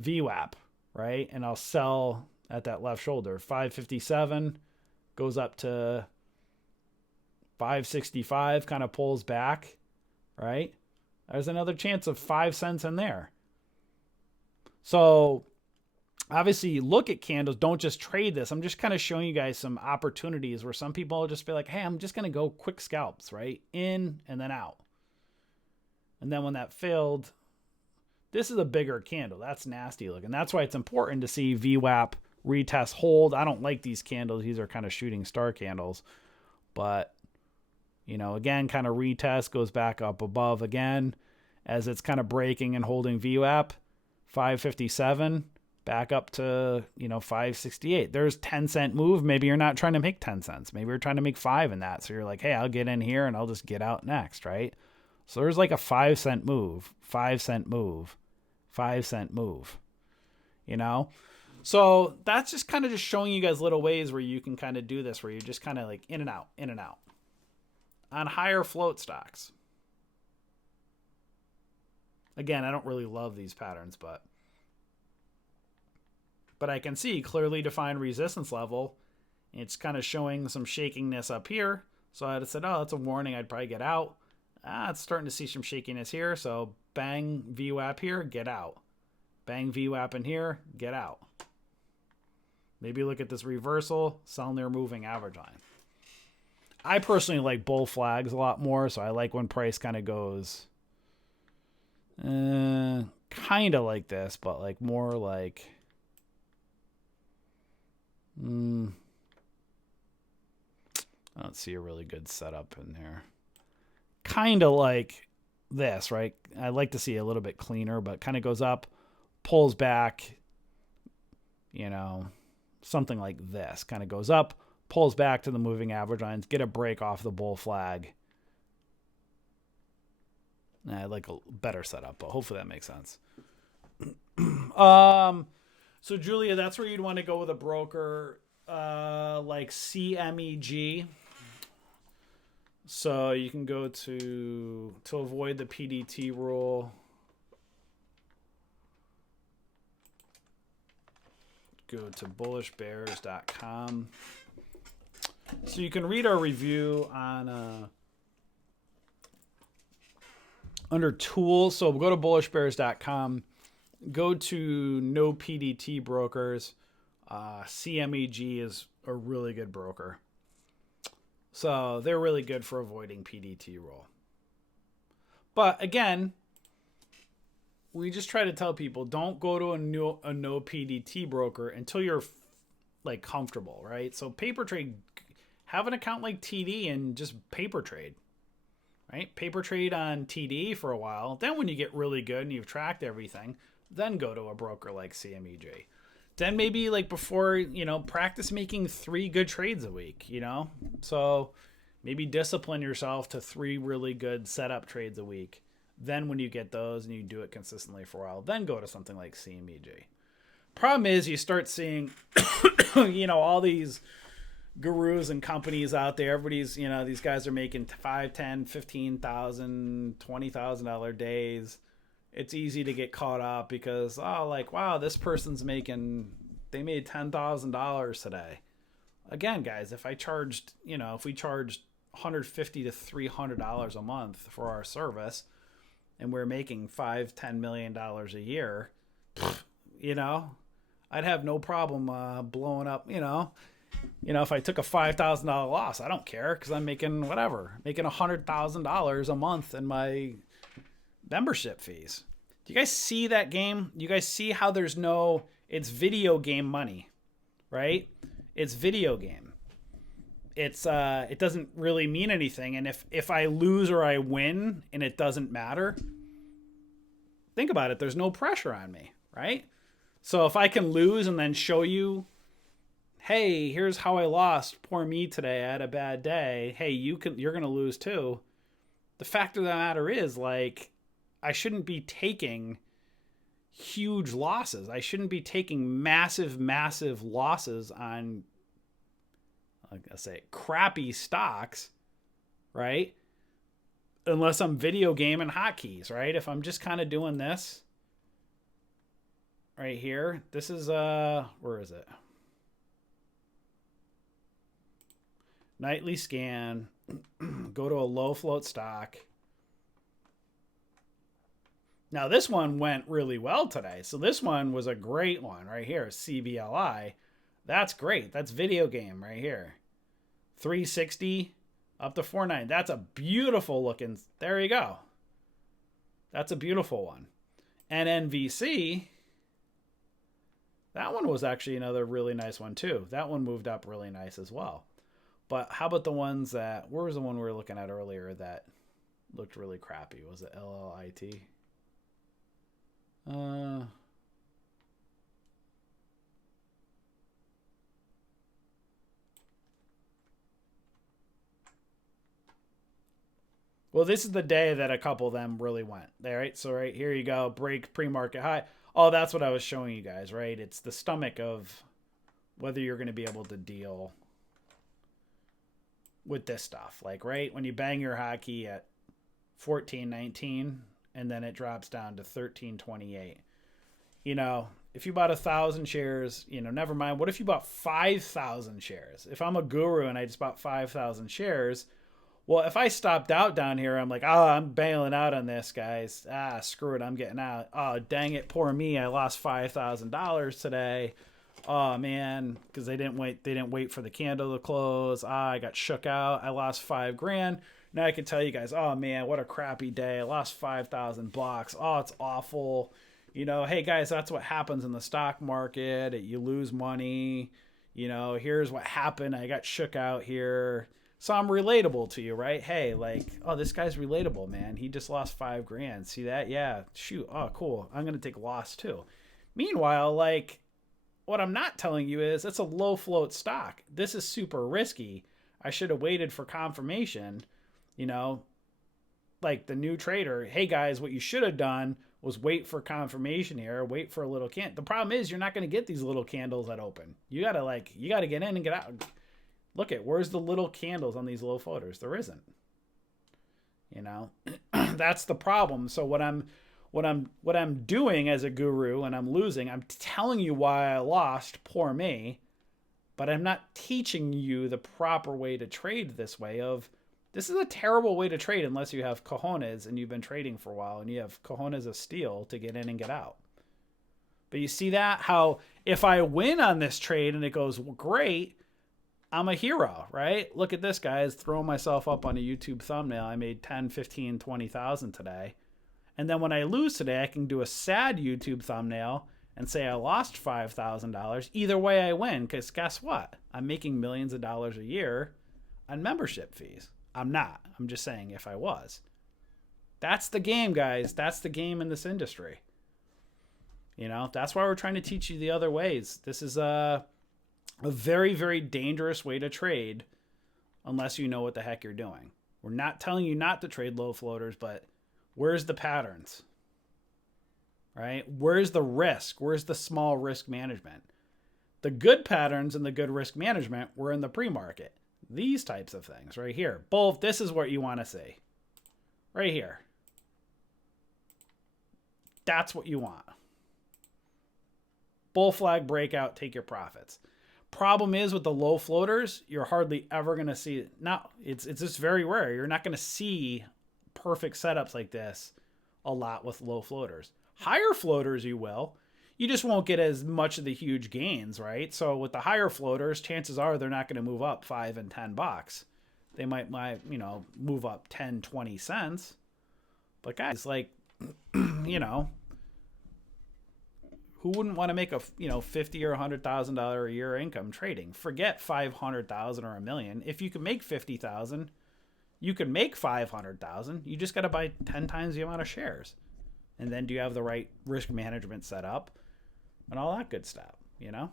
VWAP, right? And I'll sell at that left shoulder. 557 goes up to 565, kind of pulls back, right? There's another chance of 5 cents in there. So obviously look at candles. Don't just trade this. I'm just kind of showing you guys some opportunities where some people will just be like, hey, I'm just going to go quick scalps, right? In and then out. And then when that failed, this is a bigger candle. That's nasty looking. That's why it's important to see VWAP, retest, hold. I don't like these candles. These are kind of shooting star candles. But, you know, again, kind of retest, goes back up above again as it's kind of breaking and holding VWAP. 557, back up to, 568. There's 10-cent move. Maybe you're not trying to make 10 cents. Maybe you're trying to make 5 in that. So you're like, hey, I'll get in here and I'll just get out next, right? So there's like a 5-cent move, 5-cent move, 5-cent move, So that's just kind of just showing you guys little ways where you can kind of do this, where you're just kind of like in and out, in and out. On higher float stocks. Again, I don't really love these patterns, but I can see clearly defined resistance level. It's kind of showing some shakiness up here. So I'd have said, oh, that's a warning. I'd probably get out. It's starting to see some shakiness here. So bang VWAP here, get out. Bang VWAP in here, get out. Maybe look at this reversal, sell near moving average line. I personally like bull flags a lot more. So I like when price kind of goes kind of like this, but like more like I don't see a really good setup in here. Kind of like this, right? I like to see a little bit cleaner, but kind of goes up, pulls back, something like this. Kind of goes up, pulls back to the moving average lines, get a break off the bull flag. I like a better setup, but hopefully that makes sense. So Julia, that's where you'd want to go with a broker like CMEG. So you can go to avoid the PDT rule. Go to bullishbears.com. So you can read our review on under tools. So go to bullishbears.com. Go to no PDT brokers. CMEG is a really good broker. So they're really good for avoiding PDT rule. But again, we just try to tell people, don't go to a no PDT broker until you're like comfortable, right? So paper trade, have an account like TD and just paper trade, right? Paper trade on TD for a while. Then when you get really good and you've tracked everything, then go to a broker like CMEG. Then maybe like before, practice making 3 good trades a week, So maybe discipline yourself to 3 really good setup trades a week. Then when you get those and you do it consistently for a while, then go to something like CMEG. Problem is you start seeing, all these gurus and companies out there. Everybody's, these guys are making $5,000, $10,000, $15,000, $20,000 days. It's easy to get caught up because, wow, this person's they made $10,000 today. Again, guys, if we charged $150 to $300 a month for our service and we're making $5-10 million a year, I'd have no problem blowing up, if I took a $5,000 loss, I don't care because I'm making $100,000 a month in my membership fees. Do you guys see that game? You guys see how it's video game money, right? It's video game. It doesn't really mean anything. And if I lose or I win and it doesn't matter, think about it. There's no pressure on me, right? So if I can lose and then show you, hey, here's how I lost. Poor me today. I had a bad day. Hey, you're going to lose too. The fact of the matter is, I shouldn't be taking huge losses. I shouldn't be taking massive, massive losses on, like I say, crappy stocks, right? Unless I'm video gaming hotkeys, right? If I'm just kind of doing this, right here. This is where is it? Nightly scan. Go to a low float stock. Now this one went really well today. So this one was a great one right here, CBLI. That's great. That's video game right here. 360 up to 490. That's a beautiful looking. There you go. That's a beautiful one. And NVC, that one was actually another really nice one too. That one moved up really nice as well. But how about the ones that, where was the one we were looking at earlier that looked really crappy? Was it LLIT? Well, this is the day that a couple of them really went. All right, so right here you go, break pre-market high. Oh, that's what I was showing you guys, right? It's the stomach of whether you're going to be able to deal with this stuff. Like, right, when you bang your hotkey at 14.19 and then it drops down to 13.28. You know, if you bought 1,000 shares, you know, never mind. What if you bought 5,000 shares? If I'm a guru and I just bought 5,000 shares, well, if I stopped out down here, I'm like, oh, I'm bailing out on this, guys. Screw it, I'm getting out. Oh, dang it, poor me. I lost $5,000 today. Oh man, because they didn't wait for the candle to close. I got shook out. I lost $5,000. Now I can tell you guys, oh man, what a crappy day. I lost 5,000 blocks. Oh, it's awful. You know, hey guys, that's what happens in the stock market. You lose money. You know, here's what happened. I got shook out here. So I'm relatable to you, right? Hey, like, oh, this guy's relatable, man. He just lost $5,000. See that? Yeah. Shoot. Oh, cool. I'm going to take a loss too. Meanwhile, like, what I'm not telling you is it's a low float stock. This is super risky. I should have waited for confirmation. You know, like the new trader, hey guys, what you should have done was wait for confirmation here, wait for a little candle. The problem is you're not going to get these little candles that open. You got to get in and get out. Look at, where's the little candles on these low floaters? There isn't. You know, that's the problem. So what I'm doing as a guru and I'm losing, I'm telling you why I lost, poor me, but I'm not teaching you the proper way to trade this way of, this is a terrible way to trade unless you have cojones and you've been trading for a while and you have cojones of steel to get in and get out. But you see that, how if I win on this trade and it goes great, I'm a hero, right? Look at this, guys, throwing myself up on a YouTube thumbnail. I made 10, 15, 20,000 today. And then when I lose today, I can do a sad YouTube thumbnail and say I lost $5,000. Either way I win, because guess what? I'm making millions of dollars a year on membership fees. I'm not. I'm just saying if I was. That's the game, guys. That's the game in this industry. You know, that's why we're trying to teach you the other ways. This is a very, very dangerous way to trade unless you know what the heck you're doing. We're not telling you not to trade low floaters, but where's the patterns? Right? Where's the risk? Where's the small risk management? The good patterns and the good risk management were in the pre-market. These types of things right here. Both, this is what you want to see. Right here. That's what you want. Bull flag breakout, take your profits. Problem is with the low floaters, you're hardly ever going to see it. Now, it's just very rare. You're not going to see perfect setups like this a lot with low floaters. Higher floaters you will. You just won't get as much of the huge gains, right? So with the higher floaters, chances are they're not going to move up 5 and 10 bucks. They might, you know, move up 10, 20 cents. But guys, like, you know, who wouldn't want to make a, you know, $50,000 or $100,000 a year income trading? Forget 500,000 or $1 million. If you can make 50,000, you can make 500,000. You just got to buy 10 times the amount of shares. And then do you have the right risk management set up and all that good stuff, you know?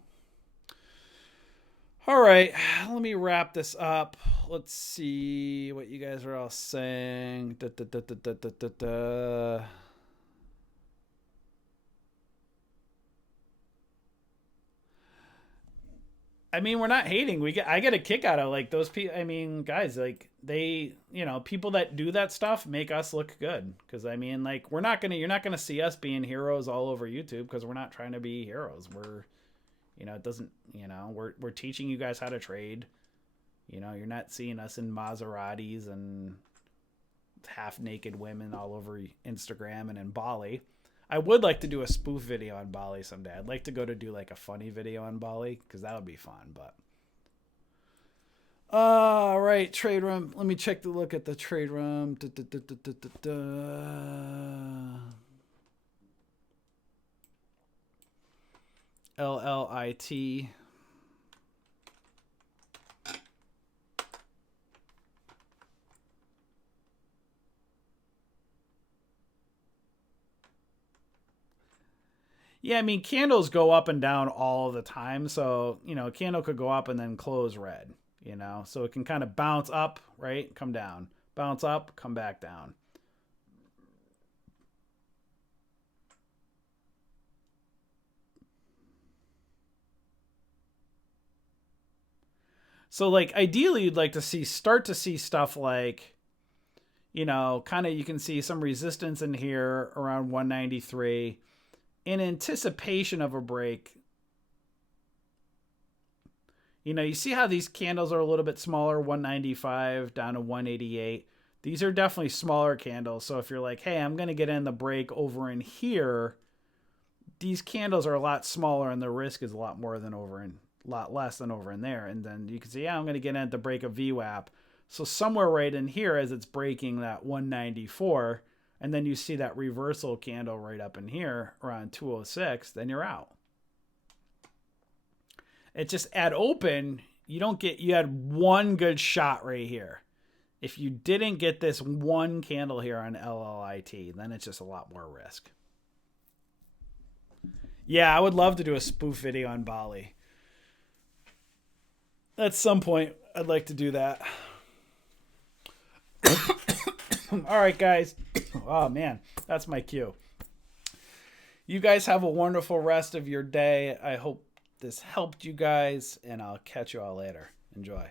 All right, let me wrap this up. Let's see what you guys are all saying. I mean, we're not hating. I get a kick out of like those people. I mean, guys, like they, people that do that stuff make us look good. Because I mean, like you're not gonna see us being heroes all over YouTube because we're not trying to be heroes. We're, it doesn't, we're teaching you guys how to trade. You're not seeing us in Maseratis and half naked women all over Instagram and in Bali. I would like to do a spoof video on Bali someday. I'd like to go to do like a funny video on Bali because that would be fun. But all right, trade room. Let me look at the trade room. LLIT. Yeah, I mean, candles go up and down all the time. So, a candle could go up and then close red, So it can kind of bounce up, right? Come down. Bounce up, come back down. So, like, ideally, you'd like to start to see stuff like, kind of you can see some resistance in here around 193. In anticipation of a break, you see how these candles are a little bit smaller, 195 down to 188. These are definitely smaller candles. So if you're like, hey, I'm going to get in the break over in here, these candles are a lot smaller and the risk is a lot less than over in there. And then you can see, yeah, I'm going to get in at the break of VWAP. So somewhere right in here as it's breaking that 194, and then you see that reversal candle right up in here around 206, then you're out. It's just at open, you had one good shot right here. If you didn't get this one candle here on LLIT, then it's just a lot more risk. Yeah, I would love to do a spoof video on Bali. At some point, I'd like to do that. All right, guys. Oh, man, that's my cue. You guys have a wonderful rest of your day. I hope this helped you guys, and I'll catch you all later. Enjoy.